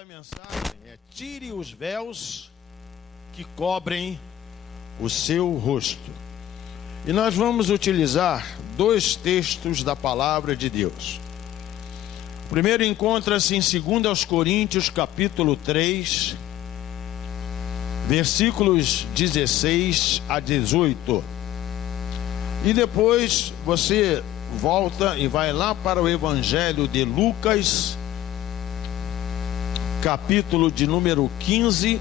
da mensagem é: tire os véus que cobrem o seu rosto. E nós vamos utilizar dois textos da palavra de Deus. O primeiro encontra-se em 2 Coríntios, capítulo 3, versículos 16 a 18. E depois você volta e vai lá para o Evangelho de Lucas, capítulo de número 15,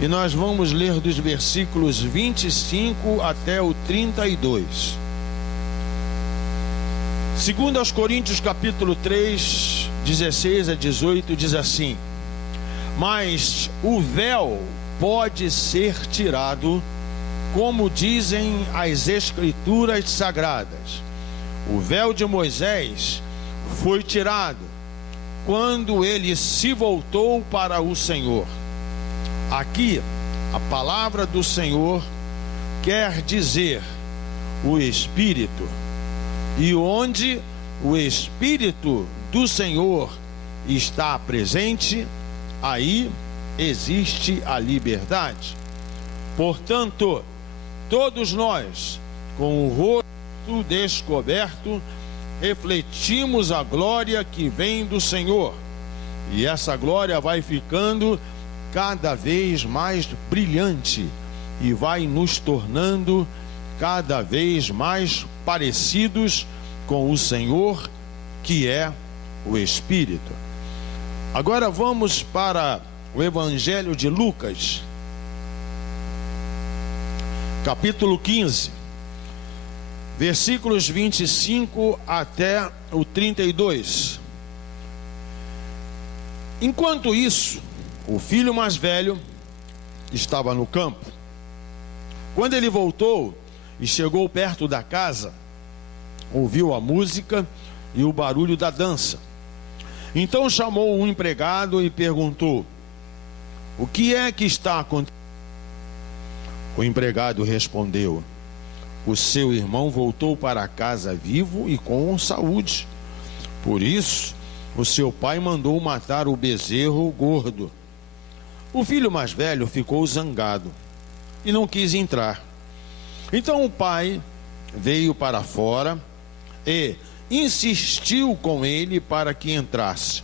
e nós vamos ler dos versículos 25 até o 32. 2 Coríntios, capítulo 3, 16 a 18, diz assim: mas o véu pode ser tirado, como dizem as Escrituras Sagradas. O véu de Moisés foi tirado quando ele se voltou para o Senhor. Aqui, a palavra do Senhor quer dizer o Espírito. E onde o Espírito do Senhor está presente, aí existe a liberdade. Portanto, todos nós, com o rosto descoberto, refletimos a glória que vem do Senhor, e essa glória vai ficando cada vez mais brilhante e vai nos tornando cada vez mais parecidos com o Senhor, que é o Espírito. Agora vamos para o Evangelho de Lucas, capítulo 15, versículos 25 até o 32. Enquanto isso, o filho mais velho estava no campo. Quando ele voltou e chegou perto da casa, ouviu a música e o barulho da dança. Então chamou um empregado e perguntou: o que é que está acontecendo? O empregado respondeu: o seu irmão voltou para casa vivo e com saúde. Por isso, o seu pai mandou matar o bezerro gordo. O filho mais velho ficou zangado e não quis entrar. Então o pai veio para fora e insistiu com ele para que entrasse.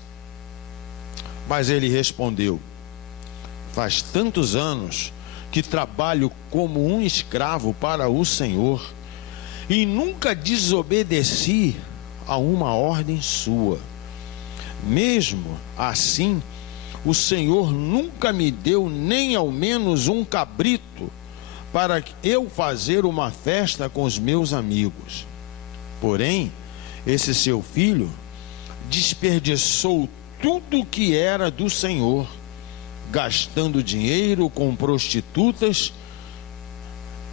Mas ele respondeu: faz tantos anos que trabalho como um escravo para o Senhor e nunca desobedeci a uma ordem sua. Mesmo assim, o Senhor nunca me deu nem ao menos um cabrito para eu fazer uma festa com os meus amigos. Porém, esse seu filho desperdiçou tudo que era do Senhor, gastando dinheiro com prostitutas,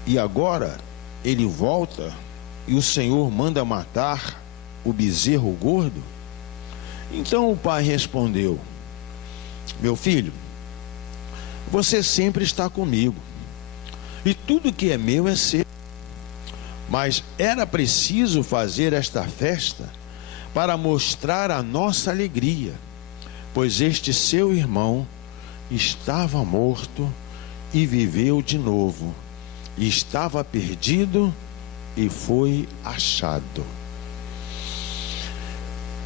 e agora ele volta e o Senhor manda matar o bezerro gordo? Então o pai respondeu: meu filho, você sempre está comigo e tudo que é meu é seu, mas era preciso fazer esta festa para mostrar a nossa alegria, pois este seu irmão estava morto e viveu de novo, estava perdido e foi achado.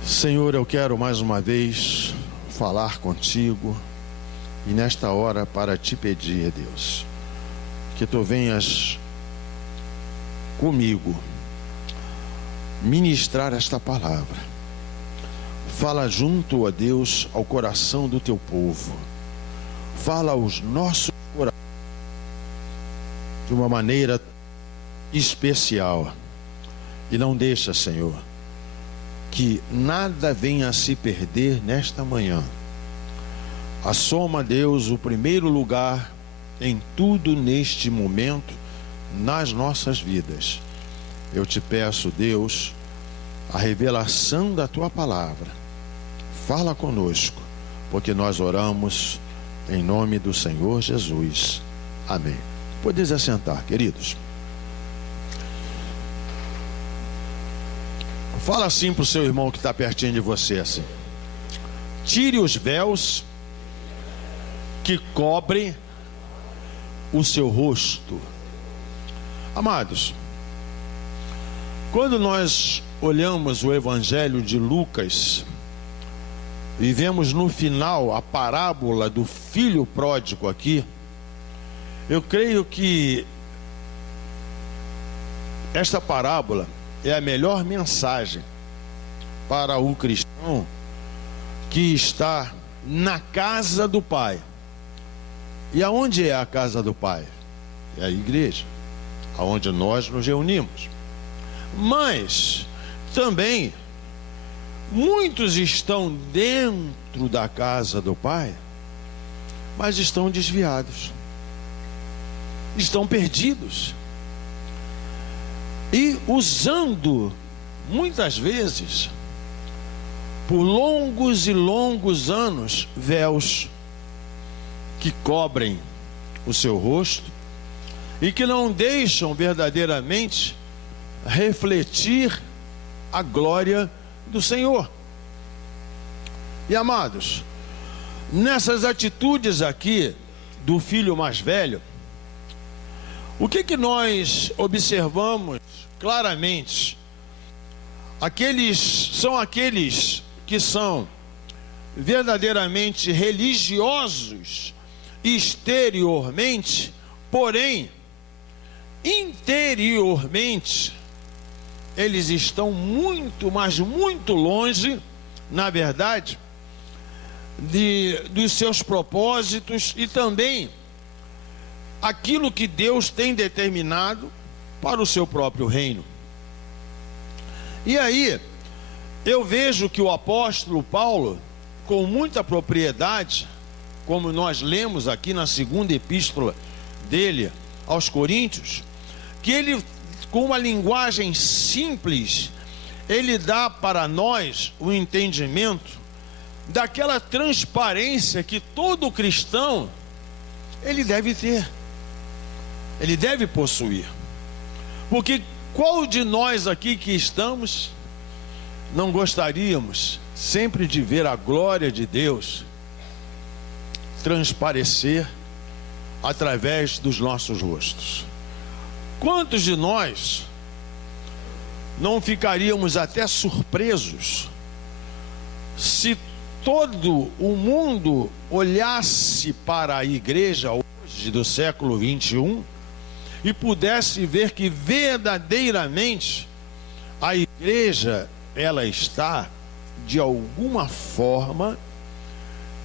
Senhor, eu quero mais uma vez falar contigo, e nesta hora para te pedir, Deus, que tu venhas comigo ministrar esta palavra. Fala junto a Deus ao coração do teu povo. Fala aos nossos corações de uma maneira especial. E não deixa, Senhor, que nada venha a se perder nesta manhã. Assoma, Deus, o primeiro lugar em tudo neste momento, nas nossas vidas. Eu te peço, Deus, a revelação da tua palavra. Fala conosco, porque nós oramos em nome do Senhor Jesus. Amém. Podeis assentar, queridos. Fala assim para o seu irmão que está pertinho de você, assim: tire os véus que cobrem o seu rosto. Amados, quando nós olhamos o Evangelho de Lucas e vemos no final a parábola do filho pródigo aqui, eu creio que esta parábola é a melhor mensagem para o cristão que está na casa do Pai. E aonde é a casa do Pai? É a igreja, aonde nós nos reunimos. Mas também muitos estão dentro da casa do Pai, mas estão desviados, estão perdidos e usando muitas vezes por longos e longos anos véus que cobrem o seu rosto e que não deixam verdadeiramente refletir a glória do Senhor. E amados, nessas atitudes aqui do filho mais velho, o que nós observamos claramente? São aqueles que são verdadeiramente religiosos exteriormente, porém interiormente eles estão muito, mas muito longe, na verdade, dos seus propósitos e também aquilo que Deus tem determinado para o seu próprio reino. E aí eu vejo que o apóstolo Paulo, com muita propriedade, como nós lemos aqui na segunda epístola dele aos Coríntios, que ele, com uma linguagem simples, ele dá para nós o entendimento daquela transparência que todo cristão ele deve ter, ele deve possuir. Porque qual de nós aqui que estamos não gostaríamos sempre de ver a glória de Deus transparecer através dos nossos rostos? Quantos de nós não ficaríamos até surpresos se todo o mundo olhasse para a igreja hoje do século 21 e pudesse ver que verdadeiramente a igreja, ela está de alguma forma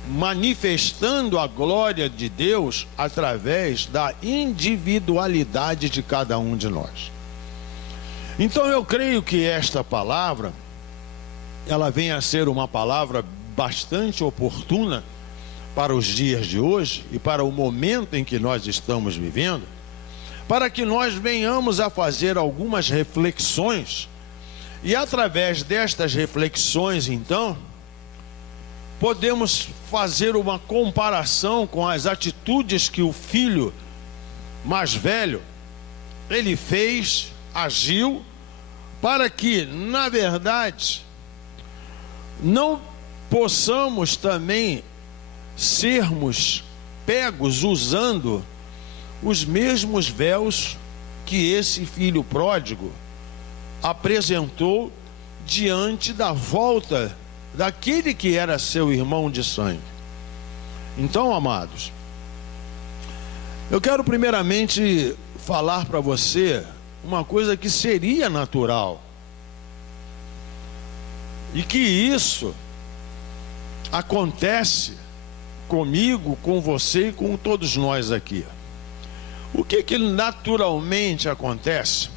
manifestando a glória de Deus através da individualidade de cada um de nós. Então eu creio que esta palavra, ela vem a ser uma palavra bastante oportuna para os dias de hoje e para o momento em que nós estamos vivendo, para que nós venhamos a fazer algumas reflexões e através destas reflexões, então, podemos fazer uma comparação com as atitudes que o filho mais velho ele fez, agiu, para que, na verdade, não possamos também sermos pegos usando os mesmos véus que esse filho pródigo apresentou diante da volta daquele que era seu irmão de sangue. Então, amados, eu quero primeiramente falar para você uma coisa que seria natural e que isso acontece comigo, com você e com todos nós aqui. O que naturalmente acontece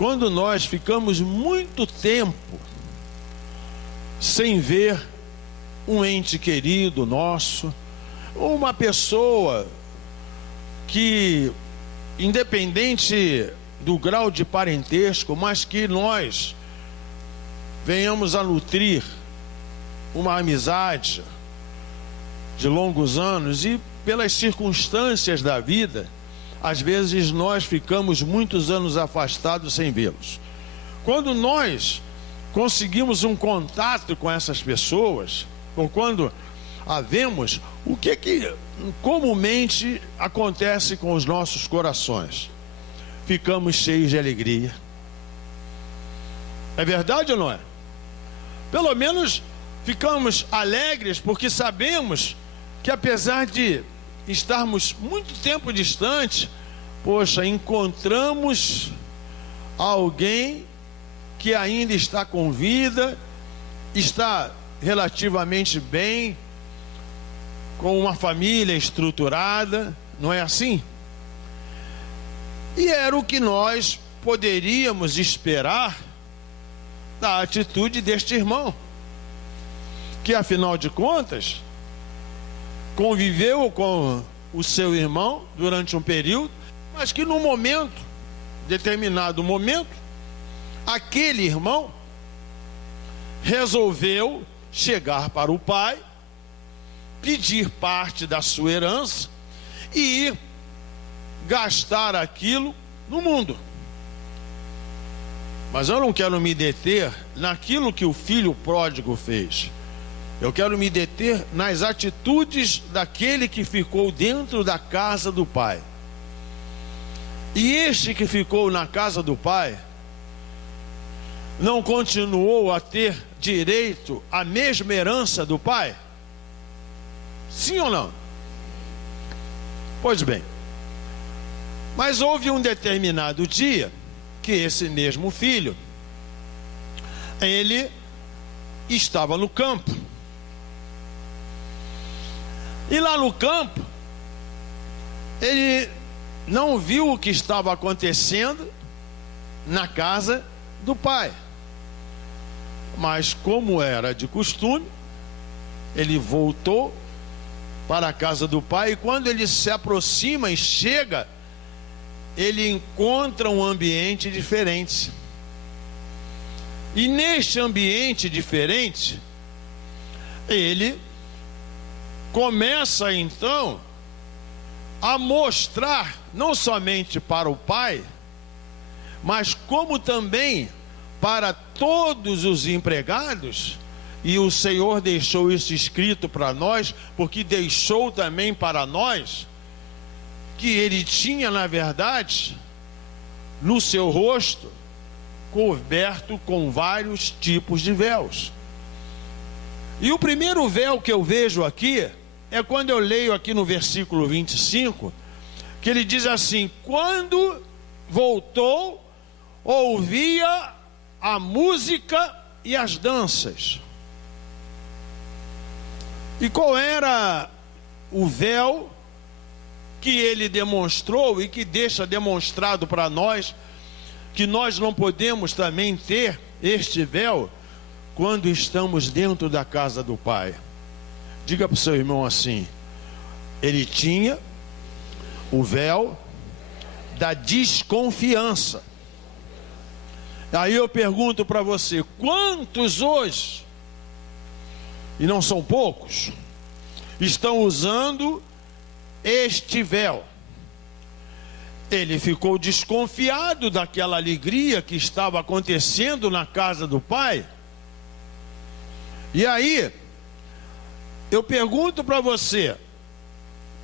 quando nós ficamos muito tempo sem ver um ente querido nosso, ou uma pessoa que, independente do grau de parentesco, mas que nós venhamos a nutrir uma amizade de longos anos e pelas circunstâncias da vida, às vezes nós ficamos muitos anos afastados sem vê-los. Quando nós conseguimos um contato com essas pessoas, ou quando havemos, o que comumente acontece com os nossos corações? Ficamos cheios de alegria. É verdade ou não é? Pelo menos ficamos alegres porque sabemos que, apesar de estarmos muito tempo distante, poxa, encontramos alguém que ainda está com vida, está relativamente bem, com uma família estruturada, não é assim? E era o que nós poderíamos esperar da atitude deste irmão, que afinal de contas conviveu com o seu irmão durante um período, mas que no determinado momento, aquele irmão resolveu chegar para o pai, pedir parte da sua herança e ir gastar aquilo no mundo. Mas eu não quero me deter naquilo que o filho pródigo fez. Eu quero me deter nas atitudes daquele que ficou dentro da casa do pai. E este que ficou na casa do pai não continuou a ter direito à mesma herança do pai? Sim ou não? Pois bem, mas houve um determinado dia que esse mesmo filho, ele estava no campo. E lá no campo, ele não viu o que estava acontecendo na casa do pai. Mas como era de costume, ele voltou para a casa do pai, e quando ele se aproxima e chega, ele encontra um ambiente diferente. E neste ambiente diferente, ele começa então a mostrar, não somente para o pai, mas como também para todos os empregados. E o Senhor deixou isso escrito para nós, porque deixou também para nós que ele tinha, na verdade, no seu rosto, coberto com vários tipos de véus. E o primeiro véu que eu vejo aqui é quando eu leio aqui no versículo 25, que ele diz assim: quando voltou, ouvia a música e as danças. E qual era o véu que ele demonstrou e que deixa demonstrado para nós que nós não podemos também ter este véu quando estamos dentro da casa do Pai? Diga para o seu irmão assim: ele tinha o véu da desconfiança. Aí eu pergunto para você: quantos hoje, e não são poucos, estão usando este véu? Ele ficou desconfiado daquela alegria que estava acontecendo na casa do pai. E aí eu pergunto para você: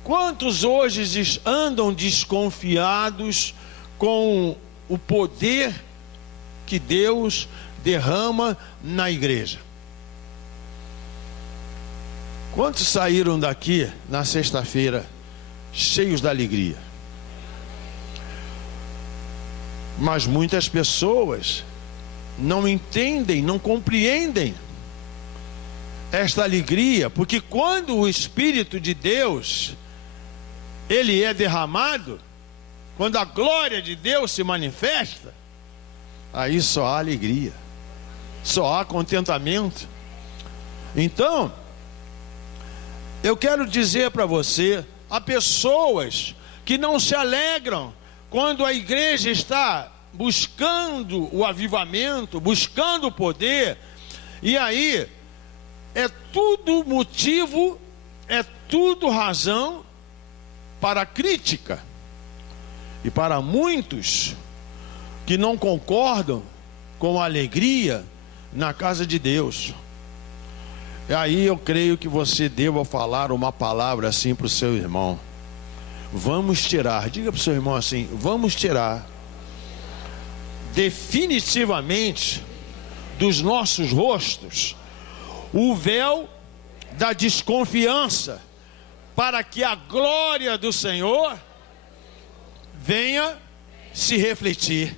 quantos hoje andam desconfiados com o poder que Deus derrama na igreja? Quantos saíram daqui na sexta-feira cheios da alegria? Mas muitas pessoas não entendem, não compreendem esta alegria, porque quando o Espírito de Deus ele é derramado, quando a glória de Deus se manifesta, aí só há alegria, só há contentamento. Então, eu quero dizer para você: há pessoas que não se alegram quando a igreja está buscando o avivamento, buscando o poder, e aí é tudo motivo, é tudo razão para crítica. E para muitos que não concordam com a alegria na casa de Deus. E aí eu creio que você deva falar uma palavra assim para o seu irmão. Vamos tirar, diga para o seu irmão assim: vamos tirar definitivamente dos nossos rostos o véu da desconfiança, para que a glória do Senhor venha se refletir.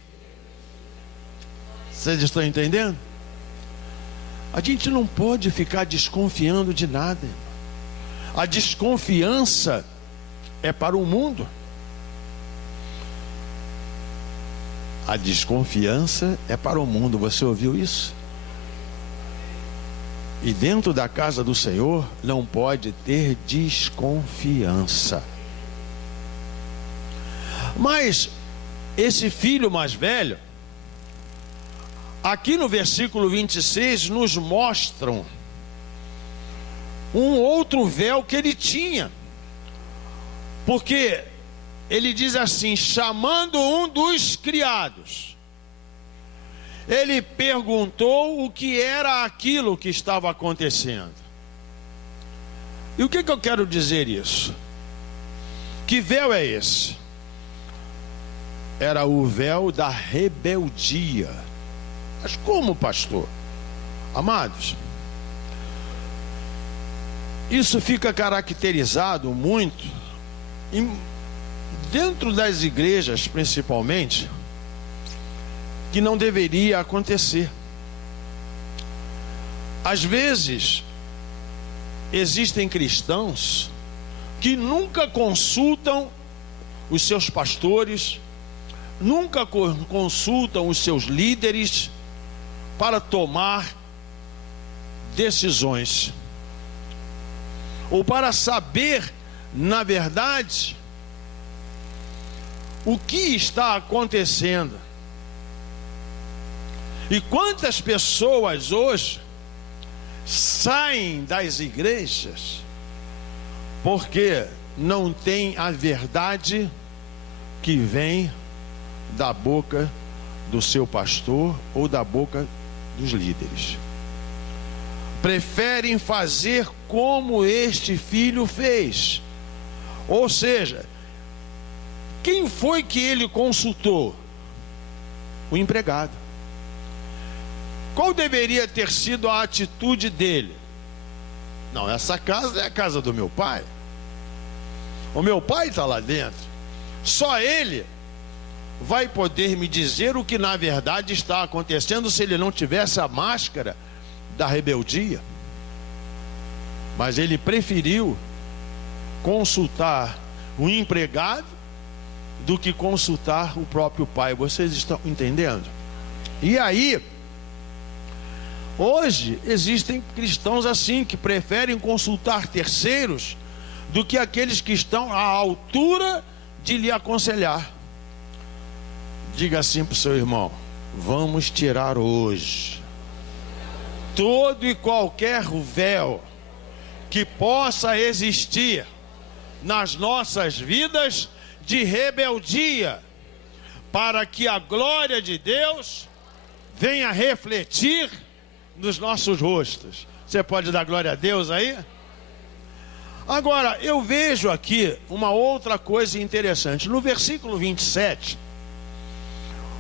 Vocês estão entendendo? A gente não pode ficar desconfiando de nada. A desconfiança é para o mundo. A desconfiança é para o mundo. Você ouviu isso? E dentro da casa do Senhor não pode ter desconfiança. Mas esse filho mais velho, aqui no versículo 26, nos mostram um outro véu que ele tinha. Porque ele diz assim: chamando um dos criados, ele perguntou o que era aquilo que estava acontecendo. E o que eu quero dizer isso? Que véu é esse? Era o véu da rebeldia. Mas como, pastor? Amados, isso fica caracterizado muito dentro das igrejas, principalmente, que não deveria acontecer. Às vezes existem cristãos que nunca consultam os seus pastores, nunca consultam os seus líderes para tomar decisões, ou para saber, na verdade, o que está acontecendo. E quantas pessoas hoje saem das igrejas porque não tem a verdade que vem da boca do seu pastor ou da boca dos líderes. Preferem fazer como este filho fez. Ou seja, quem foi que ele consultou? O empregado. Qual deveria ter sido a atitude dele? Não, essa casa é a casa do meu pai. O meu pai está lá dentro. Só ele vai poder me dizer o que na verdade está acontecendo, se ele não tivesse a máscara da rebeldia. Mas ele preferiu consultar o empregado do que consultar o próprio pai. Vocês estão entendendo? E aí, hoje existem cristãos assim, que preferem consultar terceiros do que aqueles que estão à altura de lhe aconselhar. Diga assim para o seu irmão: vamos tirar hoje todo e qualquer véu que possa existir nas nossas vidas de rebeldia, para que a glória de Deus venha refletir nos nossos rostos. Você pode dar glória a Deus aí? Agora, eu vejo aqui uma outra coisa interessante. No versículo 27,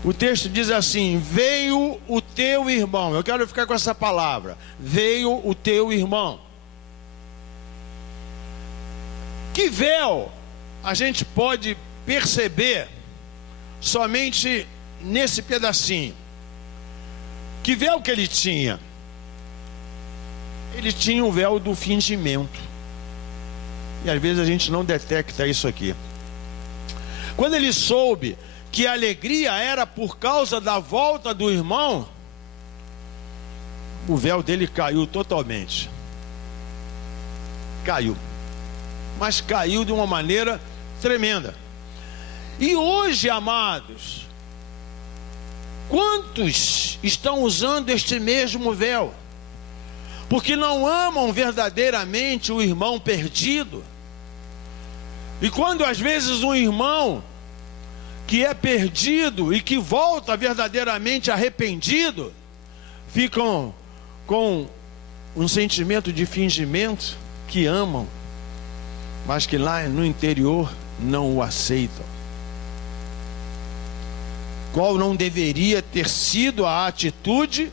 o texto diz assim: veio o teu irmão. Eu quero ficar com essa palavra: veio o teu irmão. Que véu a gente pode perceber somente nesse pedacinho? Que véu que ele tinha? Ele tinha o véu do fingimento. E às vezes a gente não detecta isso aqui. Quando ele soube que a alegria era por causa da volta do irmão, o véu dele caiu totalmente. Caiu. Mas caiu de uma maneira tremenda. E hoje, amados, quantos estão usando este mesmo véu? Porque não amam verdadeiramente o irmão perdido. E quando às vezes um irmão que é perdido e que volta verdadeiramente arrependido, ficam com um sentimento de fingimento, que amam, mas que lá no interior não o aceitam. Qual não deveria ter sido a atitude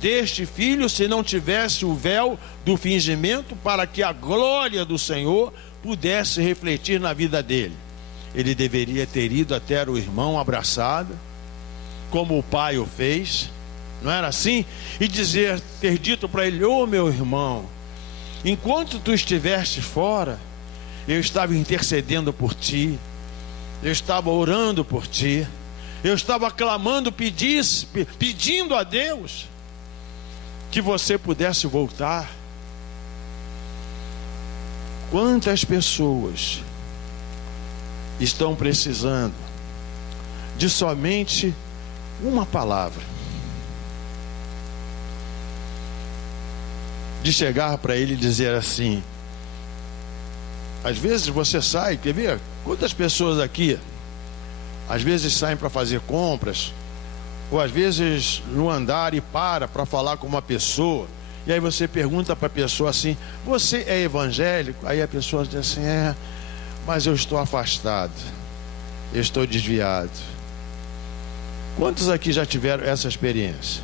deste filho se não tivesse o véu do fingimento, para que a glória do Senhor pudesse refletir na vida dele? Ele deveria ter ido até o irmão abraçado, como o pai o fez, não era assim? E ter dito para ele: ô meu irmão, enquanto tu estiveste fora, eu estava intercedendo por ti, eu estava orando por ti, eu estava clamando, pedindo a Deus que você pudesse voltar. Quantas pessoas estão precisando de somente uma palavra, de chegar para ele e dizer assim. Às vezes você sai, quer ver? Quantas pessoas aqui às vezes saem para fazer compras, ou às vezes no andar e para falar com uma pessoa, e aí você pergunta para a pessoa assim: você é evangélico? Aí a pessoa diz assim: mas eu estou afastado, eu estou desviado. Quantos aqui já tiveram essa experiência?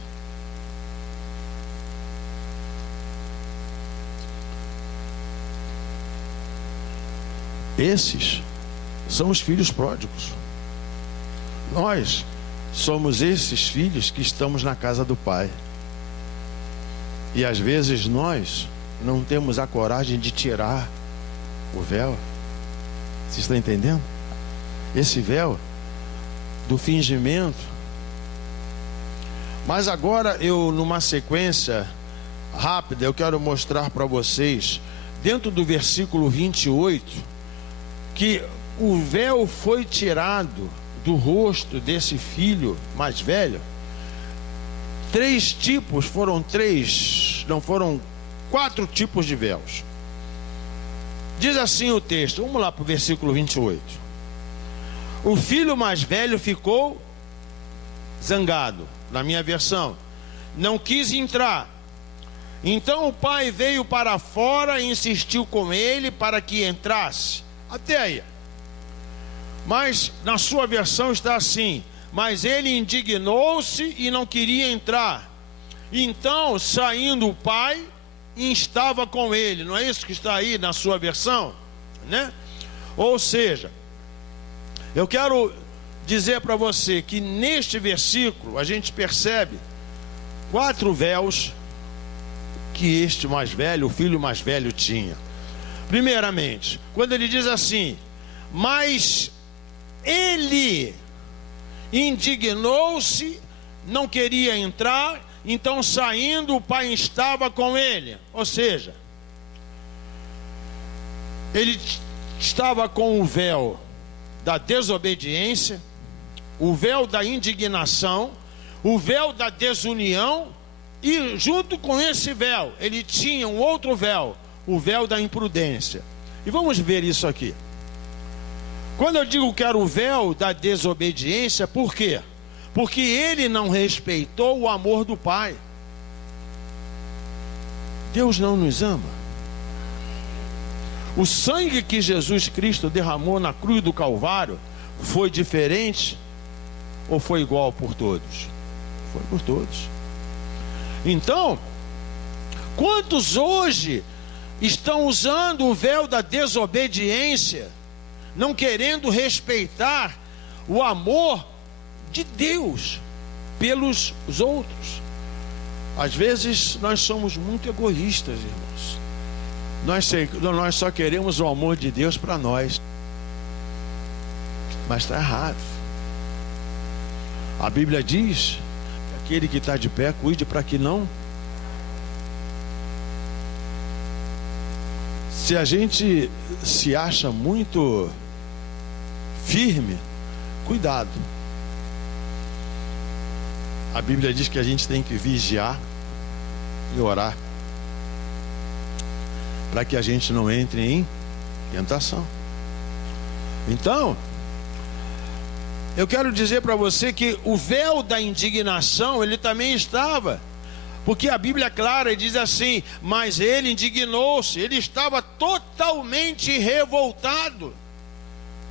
Esses são os filhos pródigos. Nós somos esses filhos que estamos na casa do Pai. E às vezes nós não temos a coragem de tirar o véu. Você está entendendo? Esse véu do fingimento. Mas agora numa sequência rápida, eu quero mostrar para vocês, dentro do versículo 28, que o véu foi tirado do rosto desse filho mais velho. Foram 4 tipos de véus. Diz assim o texto, vamos lá para o versículo 28. O filho mais velho ficou zangado, na minha versão, não quis entrar. Então o pai veio para fora e insistiu com ele para que entrasse. Até aí. Mas na sua versão está assim: mas ele indignou-se e não queria entrar. Então, saindo o pai, estava com ele. Não é isso que está aí na sua versão, né? Ou seja, eu quero dizer para você que neste versículo a gente percebe 4 véus que este mais velho, o filho mais velho, tinha. Primeiramente, quando ele diz assim: mas ele indignou-se, não queria entrar, então saindo o pai estava com ele. Ou seja, ele estava com o véu da desobediência, o véu da indignação, o véu da desunião, e junto com esse véu ele tinha um outro véu, o véu da imprudência. E vamos ver isso aqui. Quando eu digo que era o véu da desobediência, por quê? Porque ele não respeitou o amor do Pai. Deus não nos ama. O sangue que Jesus Cristo derramou na cruz do Calvário foi diferente ou foi igual por todos? Foi por todos. Então, quantos hoje estão usando o véu da desobediência, não querendo respeitar o amor de Deus pelos outros? Às vezes nós somos muito egoístas, irmãos. Nós só queremos o amor de Deus para nós. Mas está errado. A Bíblia diz que aquele que está de pé, cuide para que não. Se a gente se acha muito firme, cuidado. A Bíblia diz que a gente tem que vigiar e orar para que a gente não entre em tentação. Então, eu quero dizer para você que o véu da indignação, ele também estava Porque a Bíblia é clara e diz assim: mas ele indignou-se, ele estava totalmente revoltado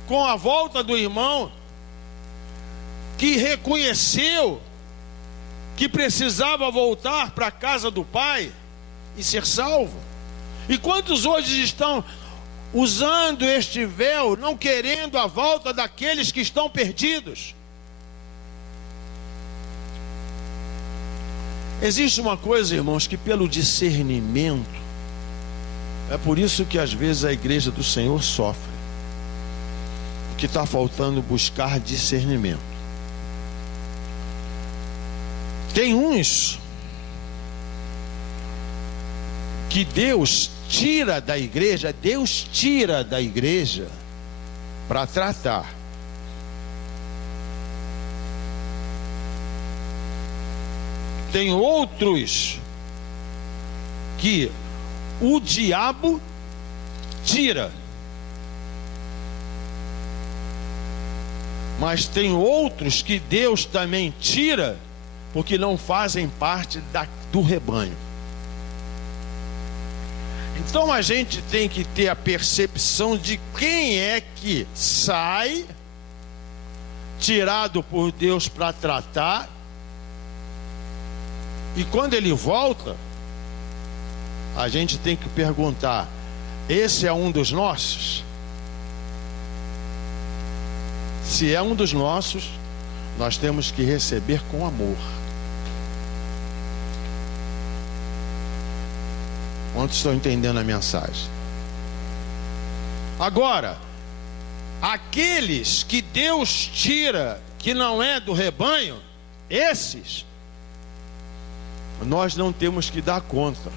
com a volta do irmão, que reconheceu que precisava voltar para a casa do pai e ser salvo. E quantos hoje estão usando este véu, não querendo a volta daqueles que estão perdidos? Existe uma coisa, irmãos, que pelo discernimento, é por isso que às vezes a igreja do Senhor sofre, porque está faltando buscar discernimento. Tem uns que Deus tira da igreja para tratar. Tem outros que o diabo tira, mas tem outros que Deus também tira, porque não fazem parte do rebanho. Então a gente tem que ter a percepção de quem é que sai, tirado por Deus para tratar, e quando ele volta, a gente tem que perguntar: esse é um dos nossos? Se é um dos nossos, nós temos que receber com amor. Quantos estão entendendo a mensagem? Agora, aqueles que Deus tira, que não é do rebanho, esses nós não temos que dar conta.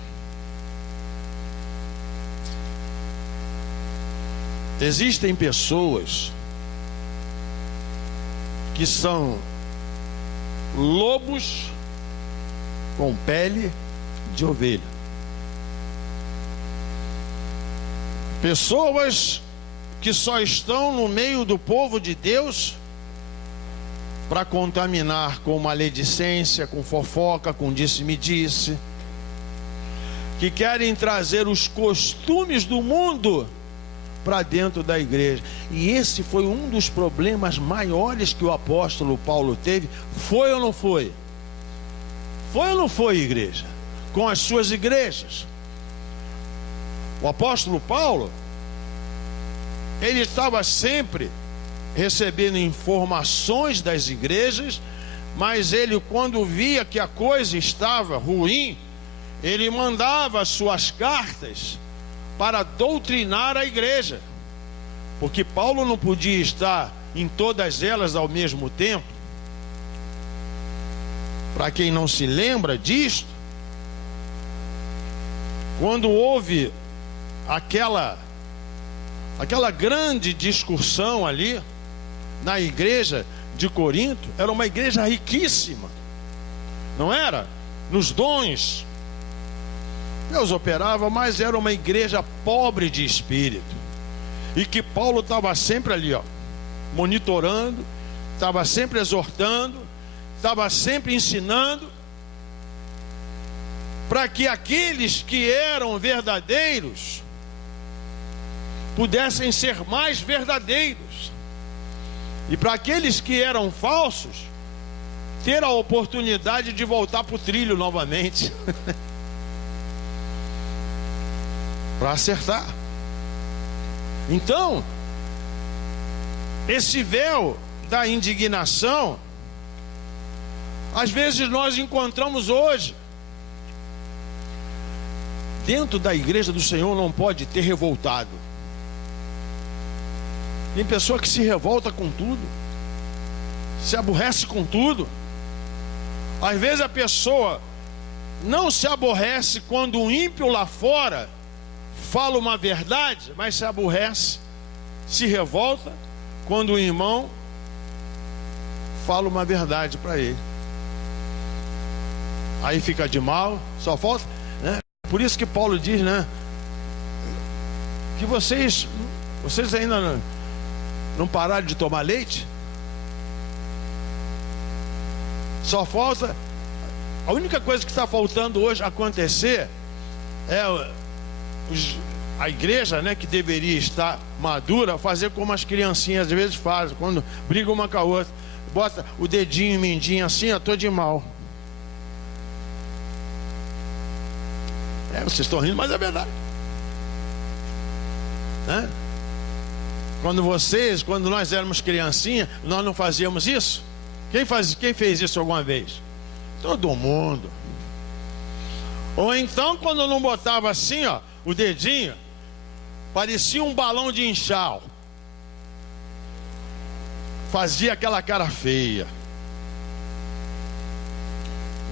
Existem pessoas que são lobos com pele de ovelha. Pessoas que só estão no meio do povo de Deus para contaminar com maledicência, com fofoca, com disse-me-disse, que querem trazer os costumes do mundo para dentro da igreja. E esse foi um dos problemas maiores que o apóstolo Paulo teve. Foi ou não foi? Foi ou não foi, igreja? Com as suas igrejas. O apóstolo Paulo, ele estava sempre recebendo informações das igrejas, mas ele, quando via que a coisa estava ruim, ele mandava suas cartas para doutrinar a igreja, porque Paulo não podia estar em todas elas ao mesmo tempo. Para quem não se lembra disto, quando houve aquela grande discussão ali na igreja de Corinto, era uma igreja riquíssima, não era? Nos dons Deus operava, mas era uma igreja pobre de espírito, e que Paulo estava sempre ali, monitorando, estava sempre exortando, estava sempre ensinando, para que aqueles que eram verdadeiros pudessem ser mais verdadeiros, e para aqueles que eram falsos ter a oportunidade de voltar para o trilho novamente para acertar. Então, esse véu da indignação, às vezes nós encontramos hoje. Dentro da igreja do Senhor não pode ter revoltado. Tem pessoa que se revolta com tudo, se aborrece com tudo. Às vezes a pessoa não se aborrece quando um ímpio lá fora fala uma verdade, mas se aborrece, se revolta quando o irmão fala uma verdade para ele. Aí fica de mal, só falta, né? Por isso que Paulo diz, né, que vocês ainda não pararam de tomar leite. Só falta A única coisa que está faltando hoje acontecer é a igreja, né, que deveria estar madura, fazer como as criancinhas às vezes fazem, quando brigam uma com a outra, bota o dedinho e mindinho assim, eu tô de mal. Vocês estão rindo, mas é verdade, né? Quando nós éramos criancinha, nós não fazíamos isso? Quem fez isso alguma vez? Todo mundo. Ou então, quando não botava assim, ó, o dedinho, parecia um balão de enxau, fazia aquela cara feia.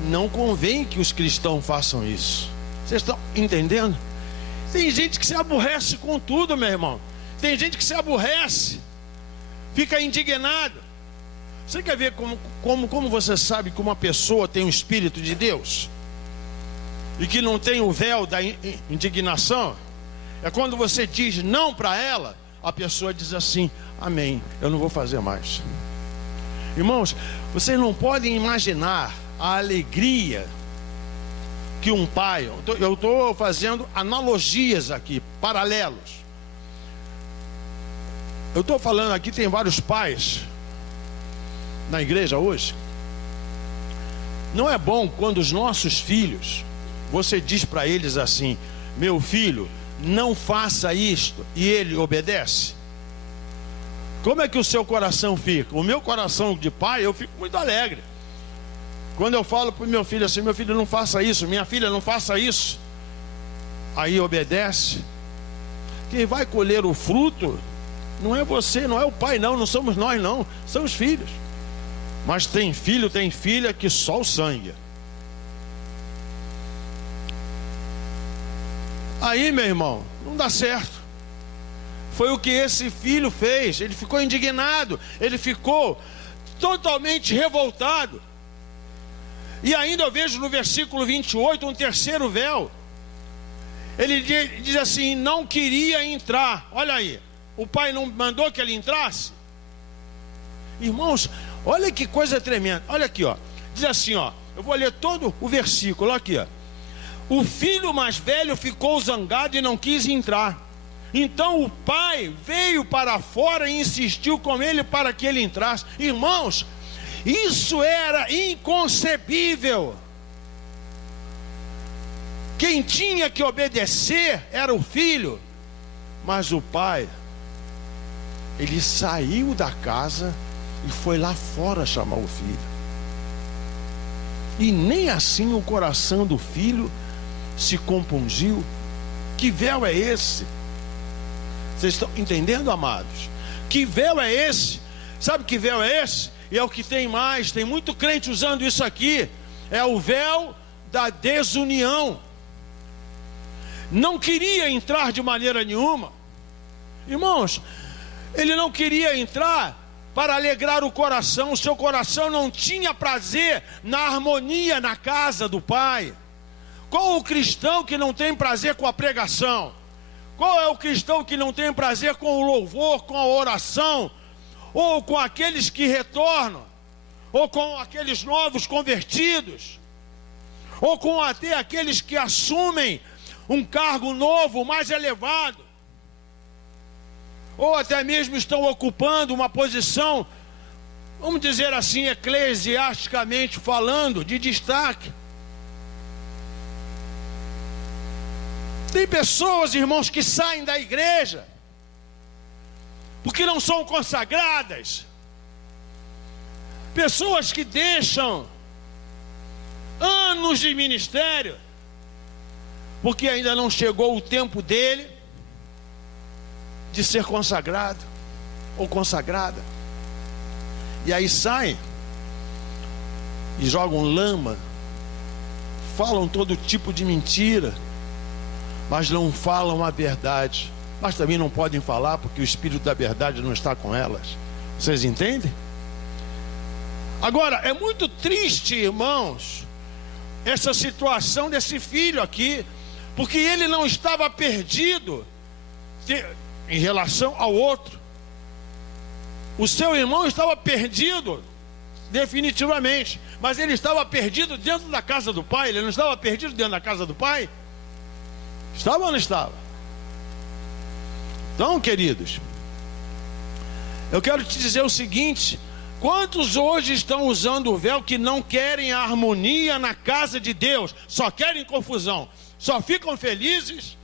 Não convém que os cristãos façam isso. Vocês estão entendendo? Tem gente que se aborrece com tudo, meu irmão. Tem gente que se aborrece, fica indignado. Você quer ver como você sabe que uma pessoa tem o Espírito de Deus e que não tem o véu da indignação? É quando você diz não para ela, a pessoa diz assim: amém, eu não vou fazer mais. Irmãos, vocês não podem imaginar a alegria que um pai... Eu estou fazendo analogias aqui, paralelos. Eu estou falando aqui, tem vários pais na igreja hoje. Não é bom quando os nossos filhos, você diz para eles assim: meu filho, não faça isto, e ele obedece. Como é que o seu coração fica? O meu coração de pai, eu fico muito alegre quando eu falo para o meu filho assim: meu filho, não faça isso, minha filha, não faça isso. Aí obedece. Quem vai colher o fruto não é você, não é o pai, não somos nós, não, são os filhos. Mas tem filho, tem filha que só o sangue. Aí, meu irmão, não dá certo. Foi o que esse filho fez. Ele ficou indignado, ele ficou totalmente revoltado. E ainda eu vejo no versículo 28 um terceiro véu. Ele diz assim: não queria entrar. Olha aí, o pai não mandou que ele entrasse? Irmãos, olha que coisa tremenda. Olha aqui, ó. Diz assim, ó. Eu vou ler todo o versículo aqui, ó. O filho mais velho ficou zangado e não quis entrar. Então o pai veio para fora e insistiu com ele para que ele entrasse. Irmãos, isso era inconcebível. Quem tinha que obedecer era o filho, mas o pai, ele saiu da casa e foi lá fora chamar o filho. E nem assim o coração do filho se compungiu. Que véu é esse? Vocês estão entendendo, amados? Que véu é esse? Sabe que véu é esse? E é o que tem mais, tem muito crente usando isso aqui. É o véu da desunião. Não queria entrar de maneira nenhuma. Irmãos, ele não queria entrar para alegrar o coração. O seu coração não tinha prazer na harmonia na casa do Pai. Qual o cristão que não tem prazer com a pregação? Qual é o cristão que não tem prazer com o louvor, com a oração, ou com aqueles que retornam, ou com aqueles novos convertidos, ou com até aqueles que assumem um cargo novo, mais elevado, ou até mesmo estão ocupando uma posição, vamos dizer assim, eclesiasticamente falando, de destaque. Tem pessoas, irmãos, que saem da igreja porque não são consagradas. Pessoas que deixam anos de ministério porque ainda não chegou o tempo dele de ser consagrado ou consagrada. E aí saem e jogam lama, falam todo tipo de mentira, mas não falam a verdade. Mas também não podem falar porque o Espírito da verdade não está com elas. Vocês entendem? Agora, é muito triste, irmãos, essa situação desse filho aqui, porque ele não estava perdido em relação ao outro. O seu irmão estava perdido definitivamente. Mas ele estava perdido dentro da casa do pai? Ele não estava perdido dentro da casa do pai? Estava ou não estava? Então, queridos, eu quero te dizer o seguinte: quantos hoje estão usando o véu que não querem a harmonia na casa de Deus, só querem confusão, só ficam felizes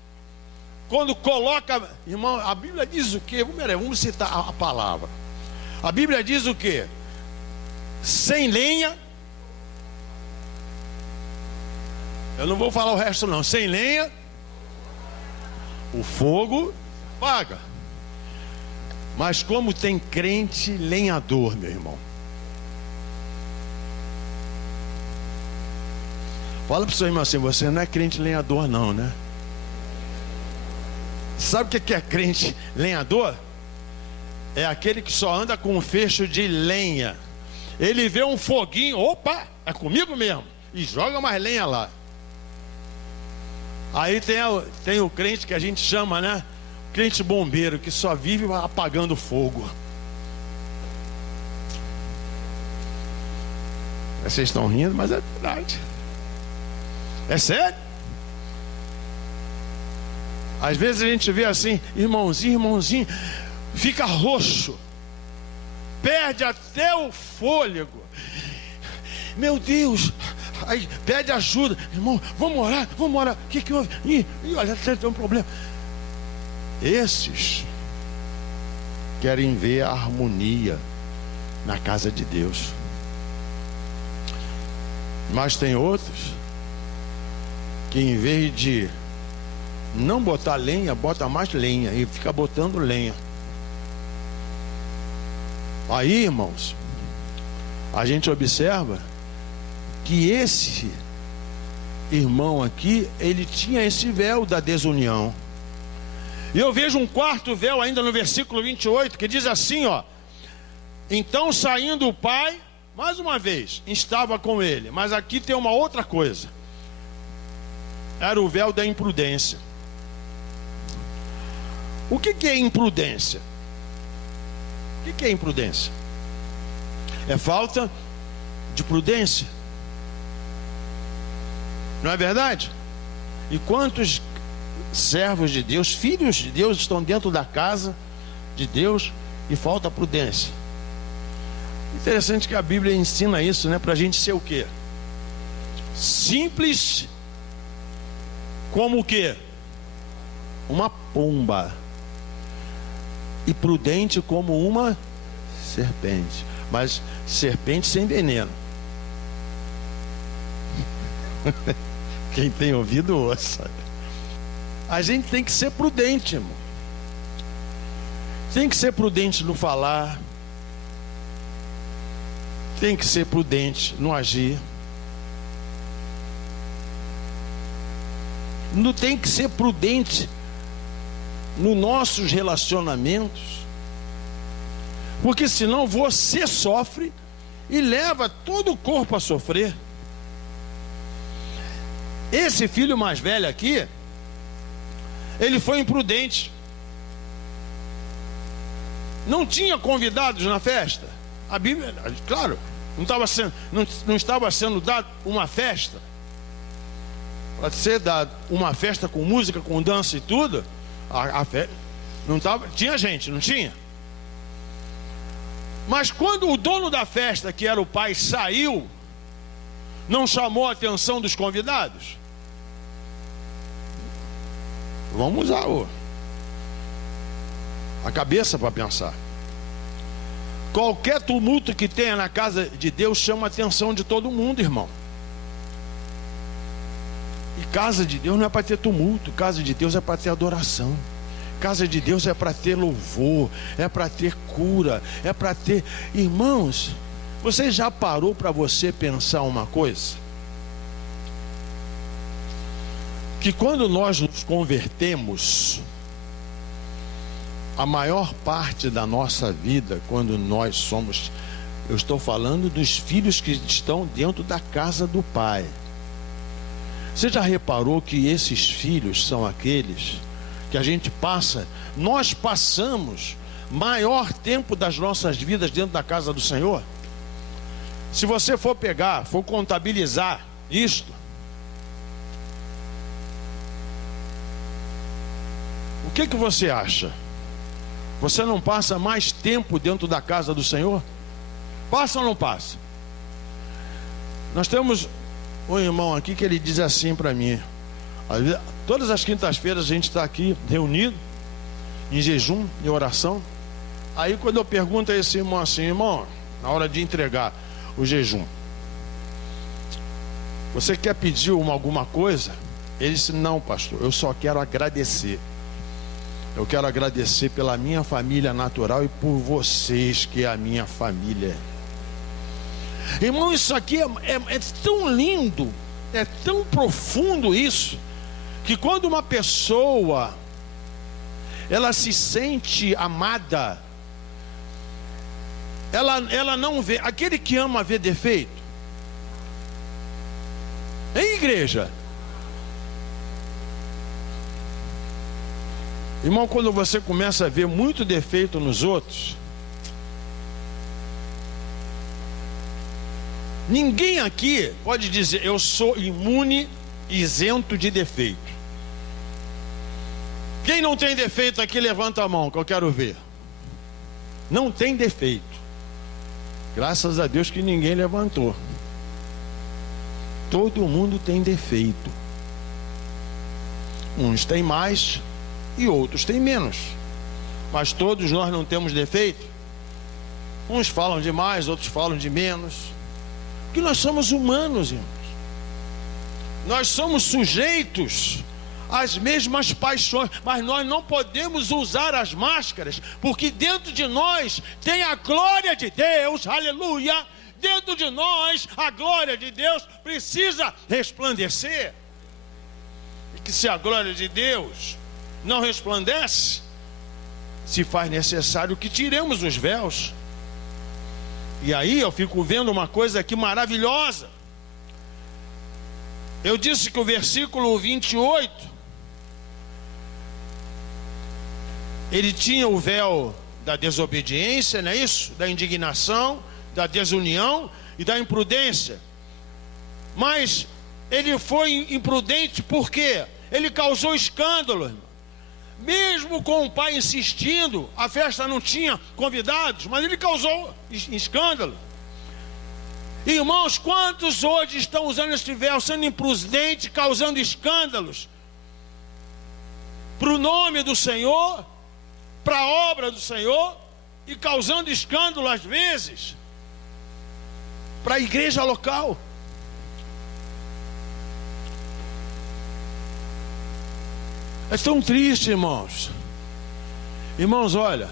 quando coloca, irmão, a Bíblia diz o quê? Vamos citar a palavra. A Bíblia diz o quê? Sem lenha, eu não vou falar o resto não, sem lenha, o fogo paga. Mas como tem crente lenhador, meu irmão. Fala para o seu irmão assim: você não é crente lenhador não, né? Sabe o que é crente lenhador? É aquele que só anda com um fecho de lenha. Ele vê um foguinho, opa, é comigo mesmo, e joga mais lenha lá. Aí tem o crente que a gente chama, né? Crente bombeiro, que só vive apagando fogo. Vocês estão rindo, mas é verdade. É sério. Às vezes a gente vê assim, irmãozinho, fica roxo, perde até o fôlego. Meu Deus, aí pede ajuda, irmão, vamos orar. O que houve? Ih, olha, tem um problema. Esses querem ver a harmonia na casa de Deus. Mas tem outros que, em vez de não botar lenha, bota mais lenha e fica botando lenha. Aí, irmãos, a gente observa que esse irmão aqui, ele tinha esse véu da desunião. E eu vejo um quarto véu ainda no versículo 28, que diz assim, ó: então saindo o pai, mais uma vez, estava com ele. Mas aqui tem uma outra coisa. Era o véu da imprudência. O que é imprudência? O que é imprudência? É falta de prudência. Não é verdade? E quantos servos de Deus, filhos de Deus, estão dentro da casa de Deus e falta prudência? Interessante que a Bíblia ensina isso, né? Para a gente ser o quê? Simples como o quê? Uma pomba. E prudente como uma serpente. Mas serpente sem veneno. Quem tem ouvido, ouça. A gente tem que ser prudente, irmão. Tem que ser prudente no falar. Tem que ser prudente no agir. Não tem que ser prudente nos nossos relacionamentos, porque senão você sofre e leva todo o corpo a sofrer. Esse filho mais velho aqui, ele foi imprudente. Não tinha convidados na festa. A Bíblia, claro, não estava sendo dado uma festa. Pode ser dado uma festa com música, com dança e tudo. A festa não estava, tinha gente, não tinha? Mas quando o dono da festa, que era o pai, saiu, não chamou a atenção dos convidados? Vamos usar a cabeça para pensar. Qualquer tumulto que tenha na casa de Deus chama a atenção de todo mundo, irmão. E casa de Deus não é para ter tumulto. Casa de Deus é para ter adoração. Casa de Deus é para ter louvor, é para ter cura, é para ter... Irmãos, você já parou para você pensar uma coisa? Que quando nós nos convertemos, a maior parte da nossa vida, quando nós somos, eu estou falando dos filhos que estão dentro da casa do Pai. Você já reparou que esses filhos são aqueles que a gente passa, nós passamos maior tempo das nossas vidas dentro da casa do Senhor? Se você for pegar, for contabilizar isto, o que você acha? Você não passa mais tempo dentro da casa do Senhor? Passa ou não passa? Nós temos um irmão aqui que ele diz assim para mim: todas as quintas-feiras a gente está aqui reunido em jejum e oração. Aí quando eu pergunto a esse irmão assim: irmão, na hora de entregar o jejum, você quer pedir alguma coisa? Ele disse: não, pastor, eu só quero agradecer. Eu quero agradecer pela minha família natural e por vocês, que é a minha família. Irmão, isso aqui é tão lindo, é tão profundo isso, que quando uma pessoa ela se sente amada, ela não vê. Aquele que ama vê defeito. Em igreja, irmão, quando você começa a ver muito defeito nos outros, ninguém aqui pode dizer: eu sou imune, isento de defeito. Quem não tem defeito aqui, levanta a mão que eu quero ver. Não tem defeito. Graças a Deus que ninguém levantou. Todo mundo tem defeito. Uns têm mais e outros têm menos, mas todos nós não temos defeito. Uns falam de mais, outros falam de menos, porque nós somos humanos, irmãos. Nós somos sujeitos às mesmas paixões, mas nós não podemos usar as máscaras, porque dentro de nós tem a glória de Deus, aleluia. Dentro de nós a glória de Deus precisa resplandecer, e que se a glória de Deus não resplandece, se faz necessário que tiremos os véus. E aí eu fico vendo uma coisa aqui maravilhosa. Eu disse que o versículo 28, ele tinha o véu da desobediência, não é isso? Da indignação, da desunião e da imprudência. Mas ele foi imprudente porque ele causou escândalo, irmão. Mesmo com o pai insistindo, a festa não tinha convidados, mas ele causou escândalo. Irmãos, quantos hoje estão usando este véu, sendo imprudentes, causando escândalos para o nome do Senhor, para a obra do Senhor, e causando escândalo às vezes para a igreja local. É tão triste, irmãos. Irmãos, olha,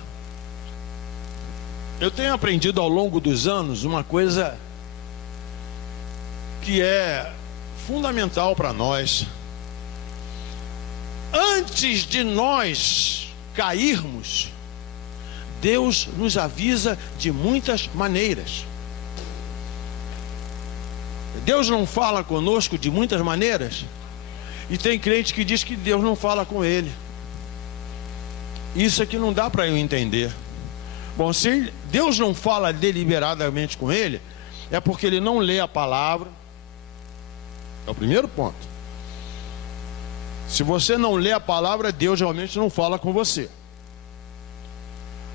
eu tenho aprendido ao longo dos anos uma coisa que é fundamental para nós. Antes de nós cairmos, Deus nos avisa de muitas maneiras. Deus não fala conosco de muitas maneiras. E tem crente que diz que Deus não fala com ele. Isso aqui não dá para eu entender. Bom, se Deus não fala deliberadamente com ele, é porque ele não lê a palavra. É o primeiro ponto. Se você não lê a palavra, Deus realmente não fala com você.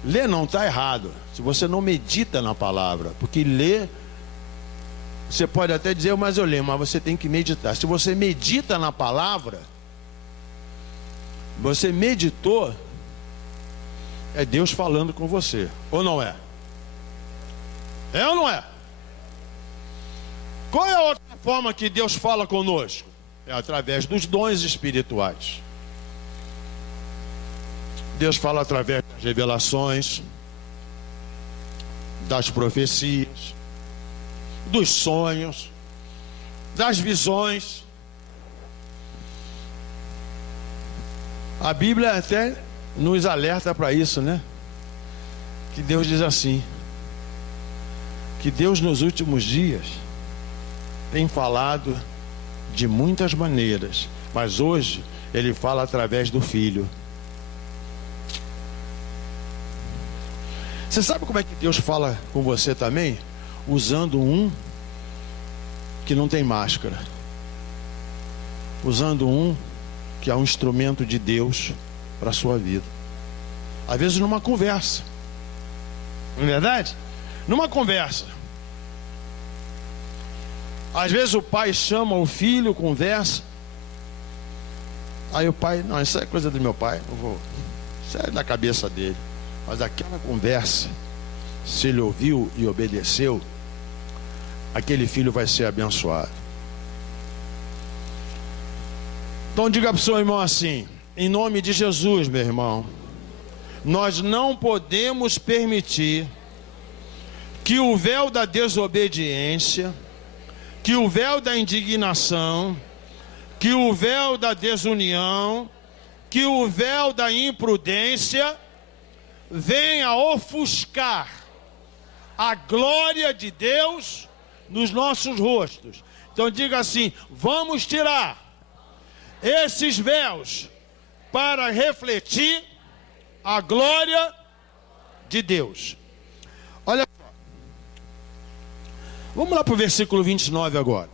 Ler não está errado, se você não medita na palavra. Porque ler, você pode até dizer: mas eu leio, mas você tem que meditar. Se você medita na palavra, você meditou, é Deus falando com você, ou não é? É ou não é? Qual é a outra forma que Deus fala conosco? É através dos dons espirituais. Deus fala através das revelações, das profecias, dos sonhos, das visões. A Bíblia até nos alerta para isso, né? Que Deus diz assim, que Deus nos últimos dias tem falado de muitas maneiras, mas hoje Ele fala através do Filho. Você sabe como é que Deus fala com você também? usando um que não tem máscara, usando um que é um instrumento de Deus para a sua vida. Às vezes numa conversa, não é verdade? Numa conversa, às vezes o pai chama o filho, conversa, aí o pai, não, isso é coisa do meu pai, não vou, isso é da cabeça dele. Mas aquela conversa, se ele ouviu e obedeceu, aquele filho vai ser abençoado. Então diga para o seu irmão assim: em nome de Jesus, meu irmão, nós não podemos permitir que o véu da desobediência, que o véu da indignação, que o véu da desunião, que o véu da imprudência venha ofuscar a glória de Deus nos nossos rostos. Então diga assim: vamos tirar esses véus para refletir a glória de Deus. Olha só, vamos lá para o versículo 29 agora.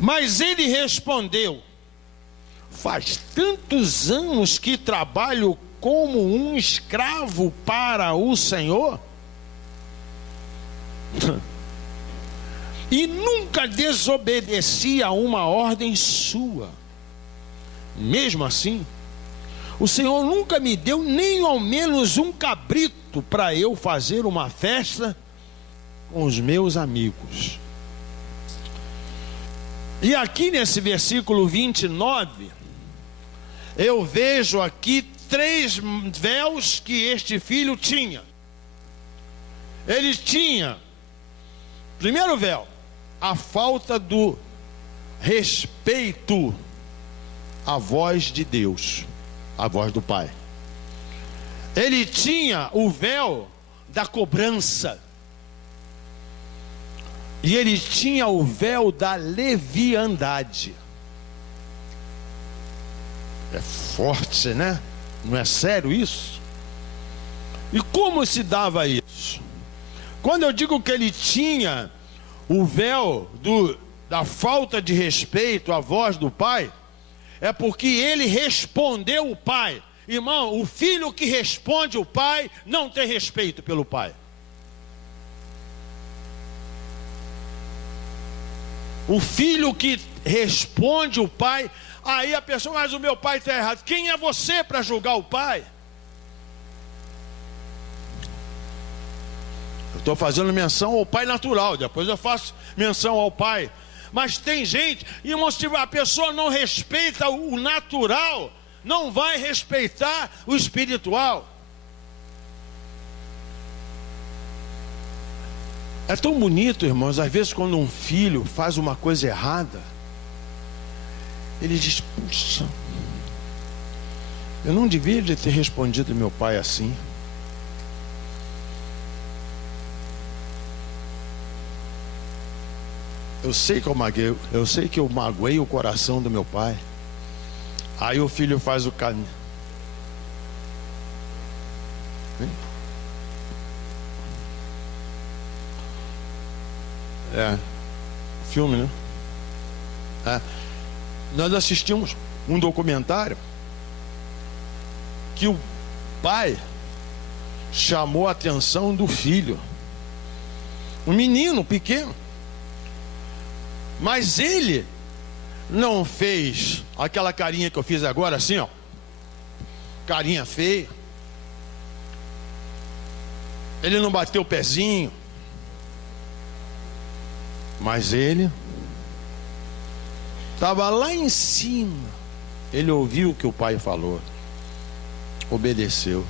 Mas ele respondeu: faz tantos anos que trabalho como um escravo para o Senhor e nunca desobedeci a uma ordem sua. Mesmo assim, o Senhor nunca me deu nem ao menos um cabrito para eu fazer uma festa com os meus amigos. E aqui nesse versículo 29, eu vejo aqui 3 véus que este filho tinha. Ele tinha, primeiro véu, a falta do respeito à voz de Deus, à voz do Pai. Ele tinha o véu da cobrança. E ele tinha o véu da leviandade. É forte, né? Não é sério isso? E como se dava isso? Quando eu digo que ele tinha o véu da falta de respeito à voz do pai, é porque ele respondeu o pai. Irmão, o filho que responde o pai não tem respeito pelo pai. O filho que responde o pai, aí a pessoa, mas o meu pai está errado. Quem é você para julgar o pai? Eu estou fazendo menção ao pai natural, depois eu faço menção ao pai. Mas tem gente, irmão, se a pessoa não respeita o natural, não vai respeitar o espiritual. É tão bonito, irmãos, às vezes quando um filho faz uma coisa errada, ele diz: puxa, eu não devia ter respondido meu pai assim. Eu sei que eu magoei o coração do meu pai. Aí o filho faz o caminho. Filme, né? Nós assistimos um documentário que o pai chamou a atenção do filho, um menino pequeno, mas ele não fez aquela carinha que eu fiz agora, assim, ó, carinha feia. Ele não bateu o pezinho, mas ele estava lá em cima. Ele ouviu o que o pai falou, obedeceu.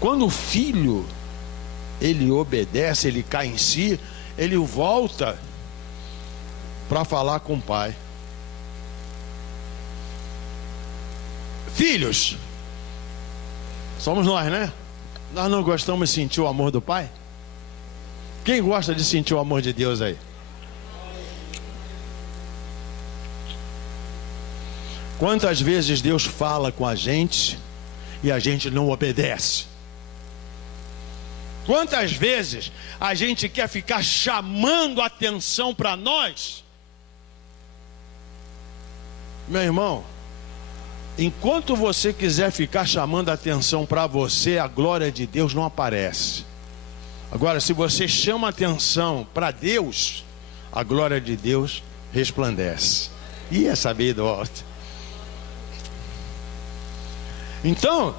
Quando o filho, ele obedece, ele cai em si, ele volta para falar com o pai. Filhos, somos nós, né? Nós não gostamos de sentir o amor do pai? Quem gosta de sentir o amor de Deus aí? Quantas vezes Deus fala com a gente e a gente não obedece? Quantas vezes a gente quer ficar chamando atenção para nós? Meu irmão, enquanto você quiser ficar chamando atenção para você, a glória de Deus não aparece. Agora, se você chama atenção para Deus, a glória de Deus resplandece. E é sabido, ó. Então,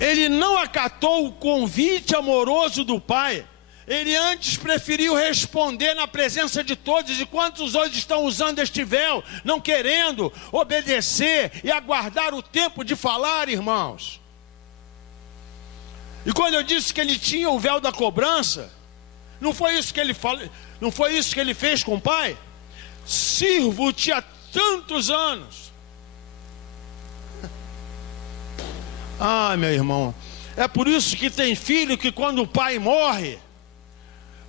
ele não acatou o convite amoroso do pai. Ele antes preferiu responder na presença de todos. E quantos hoje estão usando este véu, não querendo obedecer e aguardar o tempo de falar, irmãos? E quando eu disse que ele tinha o véu da cobrança, não foi isso que ele falou, não foi isso que ele fez com o pai? Sirvo-te há tantos anos. Ah, meu irmão, é por isso que tem filho que quando o pai morre,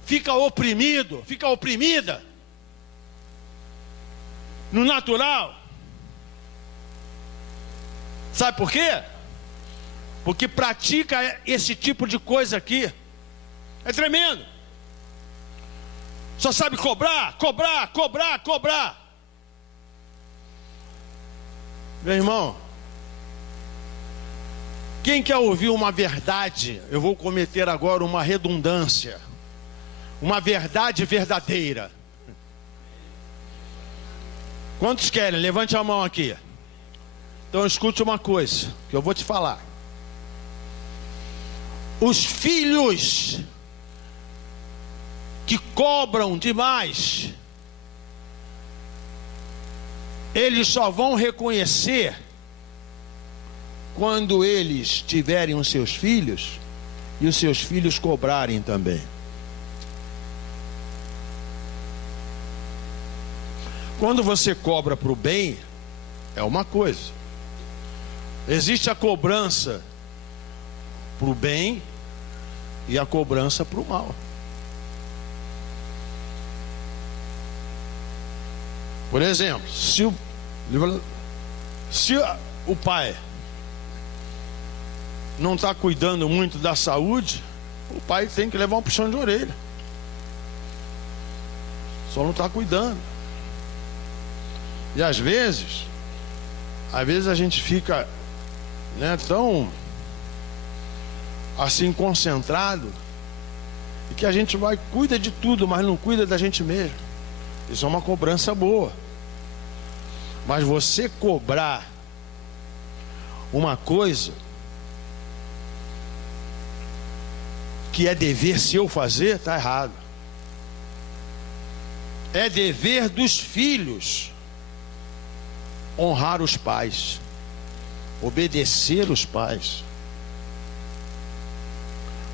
fica oprimido, fica oprimida. No natural. Sabe por quê? Porque pratica esse tipo de coisa aqui. É tremendo. Só sabe cobrar, cobrar, cobrar, cobrar. Meu irmão, quem quer ouvir uma verdade? Eu vou cometer agora uma redundância. Uma verdade verdadeira. Quantos querem? Levante a mão aqui. Então escute uma coisa que eu vou te falar. Os filhos que cobram demais, eles só vão reconhecer quando eles tiverem os seus filhos e os seus filhos cobrarem também. Quando você cobra para o bem, é uma coisa. Existe a cobrança para o bem e a cobrança para o mal. Por exemplo, se o pai não está cuidando muito da saúde, o pai tem que levar um puxão de orelha. Só não está cuidando. E às vezes a gente fica, né, tão assim concentrado, e que a gente cuida de tudo, mas não cuida da gente mesmo. Isso é uma cobrança boa. Mas você cobrar uma coisa que é dever seu fazer, está errado. É dever dos filhos honrar os pais, obedecer os pais.